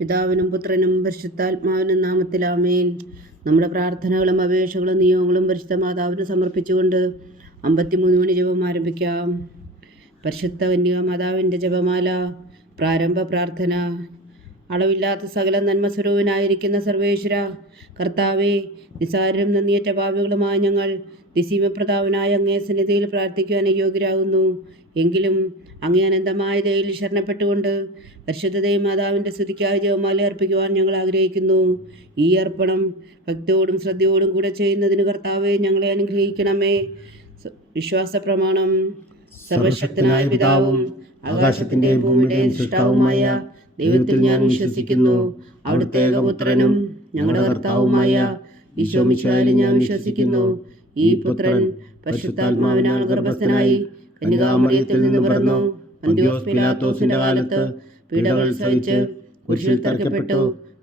പിതാവിനും പുത്രനും പരിശുദ്ധാത്മാവിനും നാമത്തിൽ ആമേൻ. നമ്മുടെ പ്രാർത്ഥനകളും അപേക്ഷകളും നിയോഗങ്ങളും പരിശുദ്ധ മാതാവിന് സമർപ്പിച്ചുകൊണ്ട് 53 മണി ജപം ആരംഭിക്കാം. പരിശുദ്ധ കന്യക മാതാവിൻ്റെ ജപമാല. പ്രാരംഭ പ്രാർത്ഥന. അളവില്ലാത്ത സകല നന്മസ്വരൂപനായിരിക്കുന്ന സർവേശ്വര കർത്താവെ, നിസാരരും നന്ദിയേറ്റ പാപികളുമായ ഞങ്ങൾ നിസീമപ്രതാപനായ അങ്ങേ സന്നിധിയിൽ പ്രാർത്ഥിക്കുവാൻ യോഗ്യരാകുന്നു. എങ്കിലും അങ്ങേ അനന്തമായ ദയയിൽ ശരണപ്പെട്ടുകൊണ്ട് പരിശുദ്ധ മാതാവിൻ്റെ സ്തുതിക്കായി ജപമാല അർപ്പിക്കുവാൻ ഞങ്ങൾ ആഗ്രഹിക്കുന്നു. ഈ അർപ്പണം ഭക്തിയോടും ശ്രദ്ധയോടും കൂടെ ചെയ്യുന്നതിന് കർത്താവെ ഞങ്ങളെ അനുഗ്രഹിക്കണമേ. വിശ്വാസ പ്രമാണം. സർവശക്തനായ പിതാവും ആകാശത്തിൻ്റെയും ഭൂമിയുടെയും സൃഷ്ടാവുമായ ദൈവത്തിൽ ഞാൻ വിശ്വസിക്കുന്നു. അവിടുത്തെ ഏകപുത്രനും ഞങ്ങളുടെ കർത്താവുമായ ഈശോ മിശിഹായിൽ ഞാൻ വിശ്വസിക്കുന്നു. ഈ പുത്രൻ പരിശുദ്ധാത്മാവിനാൽ ഗർഭസ്ഥനായി കന്യകാമറിയത്തിൽ നിന്ന് പിറന്നു, പന്തിയോസ് പിലാത്തോസിന്റെ കാലത്ത് പീഡകൾ സഹിച്ച് കുരിശിൽ തറയ്ക്കപ്പെട്ടു,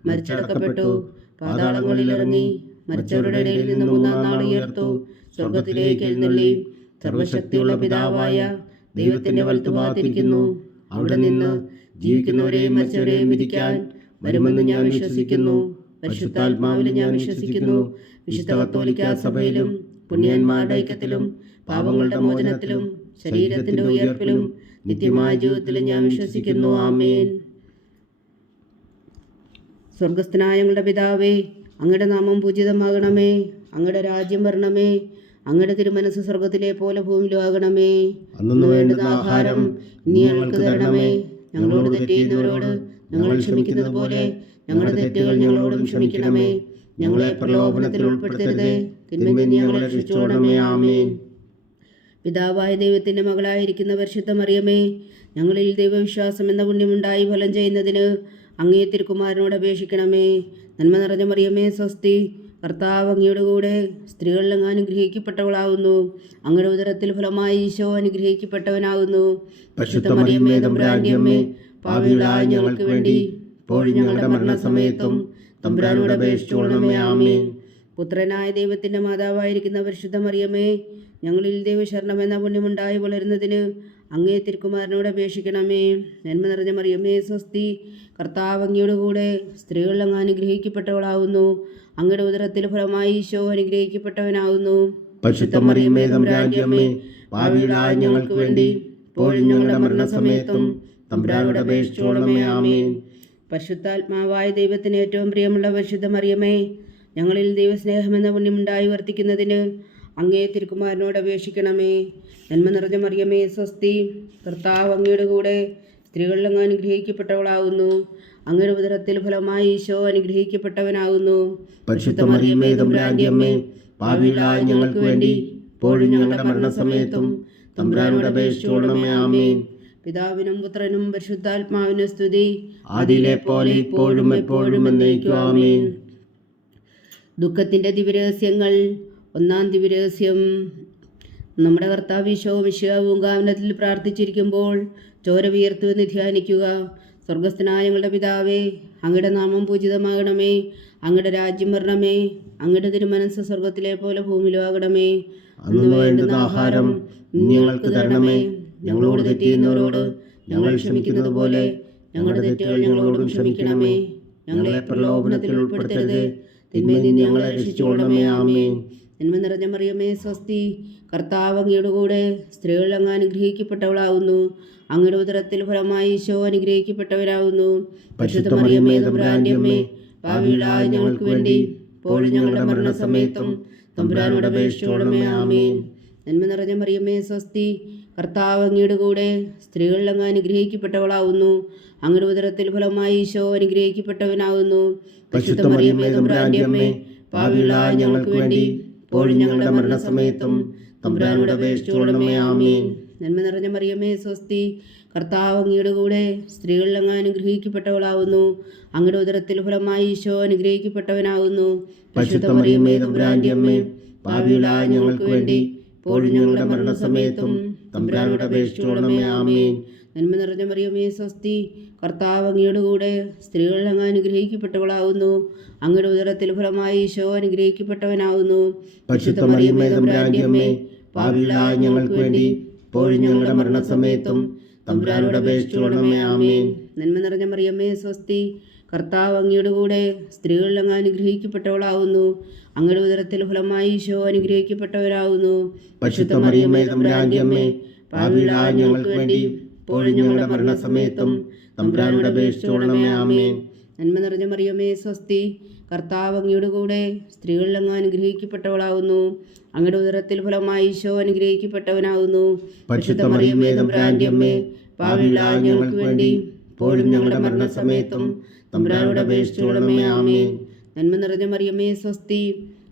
മരിച്ചടക്കപ്പെട്ടു, പാതാളങ്ങളിൽ ഇറങ്ങി, മരിച്ചവരുടെ ഇടയിൽ നിന്ന് 3-ാം നാൾ ഉയർത്തു, സ്വർഗത്തിലേക്ക് എഴുന്നള്ളി, സർവശക്തിയുള്ള പിതാവായ ദൈവത്തിന്റെ വലത്തുഭാഗത്തിരിക്കുന്നു. അവിടെ നിന്ന് ജീവിക്കുന്നവരെയും മരിച്ചവരെയും വിധിക്കാൻ വരുമെന്ന് ഞാൻ വിശ്വസിക്കുന്നു. പരിശുദ്ധാത്മാവിൽ ഞാൻ വിശ്വസിക്കുന്നു. വിശുദ്ധ കത്തോലിക്കാ സഭയിലും പുണ്യന്മാരുടെ ഐക്യത്തിലും പാപങ്ങളുടെ മോചനത്തിലും ശരീരത്തിന്റെ ഉയർപ്പിലും നിത്യമായ ജീവിതത്തിലും ഞാൻ വിശ്വസിക്കുന്നു. ആമേൻ. സ്വർഗസ്ഥനായ ഞങ്ങളുടെ പിതാവേ, അങ്ങയുടെ നാമം പൂജിതമാകണമേ. അങ്ങയുടെ രാജ്യം വരണമേ. അങ്ങയുടെ തിരുമനസ് സ്വർഗത്തിലെ പോലെ ഭൂമിയിലും ആകണമേ. അന്നു വേണ്ടുന്ന ആഹാരം ഇനി ഞങ്ങൾക്ക് തരണമേ. ഞങ്ങളോട് തെറ്റ് ചെയ്യുന്നവരോട് ഞങ്ങൾ ക്ഷമിക്കുന്നത് പോലെ ഞങ്ങളുടെ തെറ്റുകൾ ഞങ്ങളോടും ക്ഷമിക്കണമേ. ഞങ്ങളെ പ്രലോഭനത്തിൽ ഉൾപ്പെടുത്തരുതേ, തിന്മയിൽ ഞങ്ങളെ രക്ഷിച്ചുകൊള്ളണമേ. ആമേൻ. പിതാവായ ദൈവത്തിൻ്റെ മകളായിരിക്കുന്ന പരിശുദ്ധ മറിയമേ, ഞങ്ങളിൽ ദൈവവിശ്വാസം എന്ന പുണ്യമുണ്ടായി ഫലം ചെയ്യുന്നതിന് അങ്ങേ തിരുക്കുമാരനോട് അപേക്ഷിക്കണമേ. നന്മ നിറഞ്ഞ മറിയമേ, സ്വസ്തി. കർത്താവ് അങ്ങയുടെ കൂടെ സ്ത്രീകളിൽ അങ്ങ് അനുഗ്രഹിക്കപ്പെട്ടവളാകുന്നു. അങ്ങയുടെ ഉദരത്തിൽ ഫലമായി ഈശോ അനുഗ്രഹിക്കപ്പെട്ടവനാകുന്നു. പരിശുദ്ധ മറിയമേ, തമ്പുരാന്റെ അമ്മേ, പാപികളായ ഞങ്ങൾക്ക് വേണ്ടി ഇപ്പോഴും ഞങ്ങളുടെ മരണസമയത്തും തമ്പുരാനോട് അപേക്ഷിച്ചുകൊള്ളണമേ. ആമേൻ. പുത്രനായ ദൈവത്തിൻ്റെ മാതാവായിരിക്കുന്ന പരിശുദ്ധ മറിയമേ, ഞങ്ങളിൽ ദൈവശരണം എന്ന പുണ്യമുണ്ടായി വളരുന്നതിന് അങ്ങേ തിരുക്കുമാരനോട് അപേക്ഷിക്കണമേ. നന്മ നിറഞ്ഞ മറിയമേ, സ്വസ്തി. കർത്താവ് അങ്ങയുടെ കൂടെ സ്ത്രീകളിൽ അങ്ങ് അനുഗ്രഹിക്കപ്പെട്ടവളാകുന്നു. അങ്ങയുടെ ഉദരത്തിൽ ഫലമായി ഈശോ അനുഗ്രഹിക്കപ്പെട്ടവനാകുന്നു. പരിശുദ്ധ മറിയമേ, തമ്പുരാന്റെ അമ്മേ, പാപികളായ ഞങ്ങൾക്ക് വേണ്ടി ഇപ്പോഴും ഞങ്ങളുടെ മരണസമയത്തും തമ്പുരാനോട് അപേക്ഷിച്ചുകൊള്ളണമേ. ആമേൻ. പരിശുദ്ധാത്മാവായ ദൈവത്തിന് ഏറ്റവും പ്രിയമുള്ള പരിശുദ്ധ മറിയമേ, ഞങ്ങളിൽ ദൈവസ്നേഹമെന്ന പുണ്യമുണ്ടായി വർത്തിക്കുന്നതിന് അങ്ങേ തിരുക്കുമാരനോട് അപേക്ഷിക്കണമേ. നന്മ നിറഞ്ഞ മറിയമേ, സ്വസ്തി. കർത്താവ് അങ്ങയുടെ കൂടെ സ്ത്രീകളിൽ അങ്ങ് അനുഗ്രഹിക്കപ്പെട്ടവളാകുന്നു. അങ്ങയുടെ ഉദരത്തിൽ ഫലമായി ഈശോ അനുഗ്രഹിക്കപ്പെട്ടവനാകുന്നു. പരിശുദ്ധ മറിയമേ, തമ്പുരാന്റെ അമ്മേ, പാപികളായ ഞങ്ങൾക്ക് വേണ്ടി ഇപ്പോഴും ഞങ്ങളുടെ മരണസമയത്തും തമ്പുരാനോട് അപേക്ഷിച്ചുകൊള്ളണമേ. ആമേൻ. പിതാവിനും പുത്രനും പരിശുദ്ധാത്മാവിനും സ്തുതി, ആദിയിലെ പോലെ ഇപ്പോഴും എപ്പോഴും എന്നേക്കും. ആമേൻ. ദുഃഖത്തിൻ്റെ ദിവ്യരഹസ്യങ്ങൾ. 1-ാം ദിവ്യരഹസ്യം. നമ്മുടെ കർത്താവ് ഈശോ മിശിഹാ പൂങ്കാവനത്തിൽ പ്രാർത്ഥിച്ചിരിക്കുമ്പോൾ ചോര വിയർത്തുവെന്ന് ധ്യാനിക്കുക. സ്വർഗസ്ഥനായ ഞങ്ങളുടെ പിതാവേ, അങ്ങയുടെ നാമം പൂജിതമാകണമേ. അങ്ങയുടെ രാജ്യം വരണമേ. അങ്ങയുടെ തിരുമനസ്സ് സ്വർഗത്തിലെ പോലെ ഭൂമിയിലും ആകണമേ. അന്ന് വേണ്ടുന്ന ആഹാരം ഞങ്ങൾക്ക് തരണമേ. ഞങ്ങളോട് തെറ്റ് ചെയ്യുന്നവരോട് ഞങ്ങൾ ക്ഷമിക്കുന്നത് പോലെ ഞങ്ങളുടെ തെറ്റുകൾ ഞങ്ങളോടും ക്ഷമിക്കണമേ. ഞങ്ങളെ പ്രലോഭനത്തിൽ ഉൾപ്പെടുത്തരുതേ, തിന്മയിൽ നിന്ന് ഞങ്ങളെ രക്ഷിച്ചുകൊള്ളണമേ. ആമേൻ. നന്മ നിറഞ്ഞ മറിയമേ, സ്വസ്തി. കർത്താവ് അങ്ങയുടെ കൂടെ സ്ത്രീകളിൽ അങ്ങ് അനുഗ്രഹിക്കപ്പെട്ടവളാകുന്നു. അങ്ങയുടെ ഉദരത്തിൽ ഫലമായി ഈശോ അനുഗ്രഹിക്കപ്പെട്ടവരാകുന്നു. പരിശുദ്ധ മറിയമേ, തമ്പുരാന്റെ അമ്മേ, പാപികളായ ഞങ്ങൾക്ക് വേണ്ടി ഇപ്പോഴും ഞങ്ങളുടെ മരണസമയത്തും തമ്പുരാനോട് അപേക്ഷിച്ചുകൊള്ളണമേ. ആമേൻ. നന്മ നിറഞ്ഞ മറിയമേ, സ്വസ്തി. കർത്താവ് അങ്ങയുടെ കൂടെ സ്ത്രീകളിൽ അങ്ങ് അനുഗ്രഹിക്കപ്പെട്ടവളാകുന്നു. അങ്ങയുടെ ഉദരത്തിൽ ഫലമായി ഈശോ അനുഗ്രഹിക്കപ്പെട്ടവനാകുന്നു. പരിശുദ്ധ മറിയമേ, തമ്പുരാന്റെ അമ്മേ, പാപികളായ ഞങ്ങൾക്ക് വേണ്ടി ഇപ്പോഴും ഞങ്ങളുടെ മരണസമയത്തും തമ്പുരാനോട് അപേക്ഷിച്ചുകൊള്ളണമേ. ആമേൻ. നന്മ നിറഞ്ഞ മറിയമേ, സ്വസ്തി. കർത്താവ് അങ്ങയുടെ കൂടെ സ്ത്രീകളിൽ അങ്ങ് അനുഗ്രഹിക്കപ്പെട്ടവളാകുന്നു. അങ്ങയുടെ ഉദരത്തിൽ ഫലമായി ഈശോ അനുഗ്രഹിക്കപ്പെട്ടവനാകുന്നു. പരിശുദ്ധ മറിയമേ, തമ്പുരാന്റെ അമ്മേ, പാപികളായ ഞങ്ങൾക്ക് വേണ്ടി ഇപ്പോഴും ഞങ്ങളുടെ മരണസമയത്തും തമ്പുരാനോട് അപേക്ഷിച്ചുകൊള്ളണമേ. ആമേൻ. നന്മ നിറഞ്ഞ മറിയമേ, സ്വസ്തി. കർത്താവ് അങ്ങയുടെ കൂടെ സ്ത്രീകളിൽ അങ്ങ് അനുഗ്രഹിക്കപ്പെട്ടവളാകുന്നു. അങ്ങയുടെ ഉദരത്തിൽ ഫലമായി ഈശോ അനുഗ്രഹിക്കപ്പെട്ടവനാകുന്നു. പരിശുദ്ധ മറിയമേ, തമ്പുരാന്റെ അമ്മേ, പാപികളായ ഞങ്ങൾക്ക് വേണ്ടി ഇപ്പോഴും ഞങ്ങളുടെ മരണസമയത്തും തമ്പുരാനോട് അപേക്ഷിച്ചുകൊള്ളണമേ. ആമേൻ. നന്മ നിറഞ്ഞ മറിയമ്മേ സ്വസ്തി, കർത്താവ് അങ്ങയുടെ കൂടെ സ്ത്രീകളിൽ അങ്ങ് അനുഗ്രഹിക്കപ്പെട്ടവളാവുന്നു. അങ്ങയുടെ ഉദരത്തിൽ ഫലമായി ഈശോ അനുഗ്രഹിക്കപ്പെട്ടവരാകുന്നു. പരിശുദ്ധ മറിയമ്മേ തമ്പുരാന്റെ അമ്മേ, പാപികളായ ഞങ്ങൾക്ക് വേണ്ടി ഇപ്പോഴും ഞങ്ങളുടെ മരണസമയത്തും തമ്പുരാനോട് അപേക്ഷിച്ചുകൊള്ളണമേ. ആമേൻ. നന്മ നിറഞ്ഞ മറിയമ്മേ സ്വസ്തി, കർത്താവ് അങ്ങയുടെ കൂടെ സ്ത്രീകളിൽ അങ്ങ് അനുഗ്രഹിക്കപ്പെട്ടവളാകുന്നു. അങ്ങയുടെ ഉദരത്തിൽ ഫലമായി ഈശോ അനുഗ്രഹിക്കപ്പെട്ടവനാകുന്നു. പരിശുദ്ധ മറിയമ്മേ തമ്പുരാന്റെ അമ്മേ, പാപികളായ ഞങ്ങൾക്ക് വേണ്ടി ഇപ്പോഴും ഞങ്ങളുടെ മരണസമയത്തും തമ്പുരാനോട് അപേക്ഷിച്ചുകൊള്ളണമേ. ആമേൻ. നന്മ നിറഞ്ഞ മറിയമ്മേ സ്വസ്തി,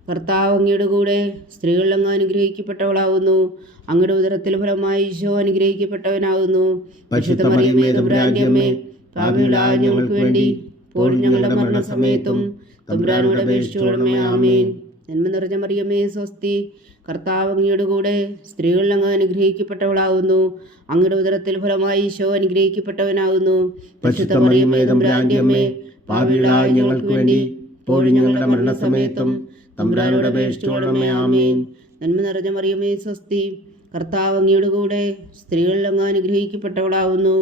കർത്താവ് അങ്ങയുടെ കൂടെ സ്ത്രീകളിൽ അങ്ങ് അനുഗ്രഹിക്കപ്പെട്ടവളാകുന്നു. അങ്ങയുടെ ഉദരത്തിൽ ഫലമായി ഈശോ അനുഗ്രഹിക്കപ്പെട്ടവനാകുന്നു. പരിശുദ്ധ മറിയമ്മേ തമ്പുരാന്റെ അമ്മേ, പാപികളായ ഞങ്ങൾക്ക് വേണ്ടി ഇപ്പോഴും ഞങ്ങളുടെ മരണസമയത്തും തമ്പുരാനോട് അപേക്ഷിച്ചുകൊള്ളണമേ. ആമേൻ. നന്മ നിറഞ്ഞ മറിയമ്മേ സ്വസ്തി, കർത്താവ് അങ്ങയുടെ കൂടെ സ്ത്രീകളിൽ അങ്ങ് അനുഗ്രഹിക്കപ്പെട്ടവളാകുന്നു. അങ്ങയുടെ ഉദരത്തിൽ ഫലമായി ഈശോ അനുഗ്രഹിക്കപ്പെട്ടവനാകുന്നു. പരിശുദ്ധ മറിയമ്മേ തമ്പുരാന്റെ അമ്മേ, പാപികളായ ഞങ്ങൾക്ക് വേണ്ടി ഇപ്പോഴും ഞങ്ങളുടെ മരണസമയത്തും തമ്പുരാനോട് അപേക്ഷിച്ചുകൊള്ളണമേ. ആമേൻ. നന്മ നിറഞ്ഞ മറിയമ്മേ സ്വസ്തി, കർത്താവ് അങ്ങയുടെ കൂടെ സ്ത്രീകളിൽ അങ്ങ് അനുഗ്രഹിക്കപ്പെട്ടവളാകുന്നു.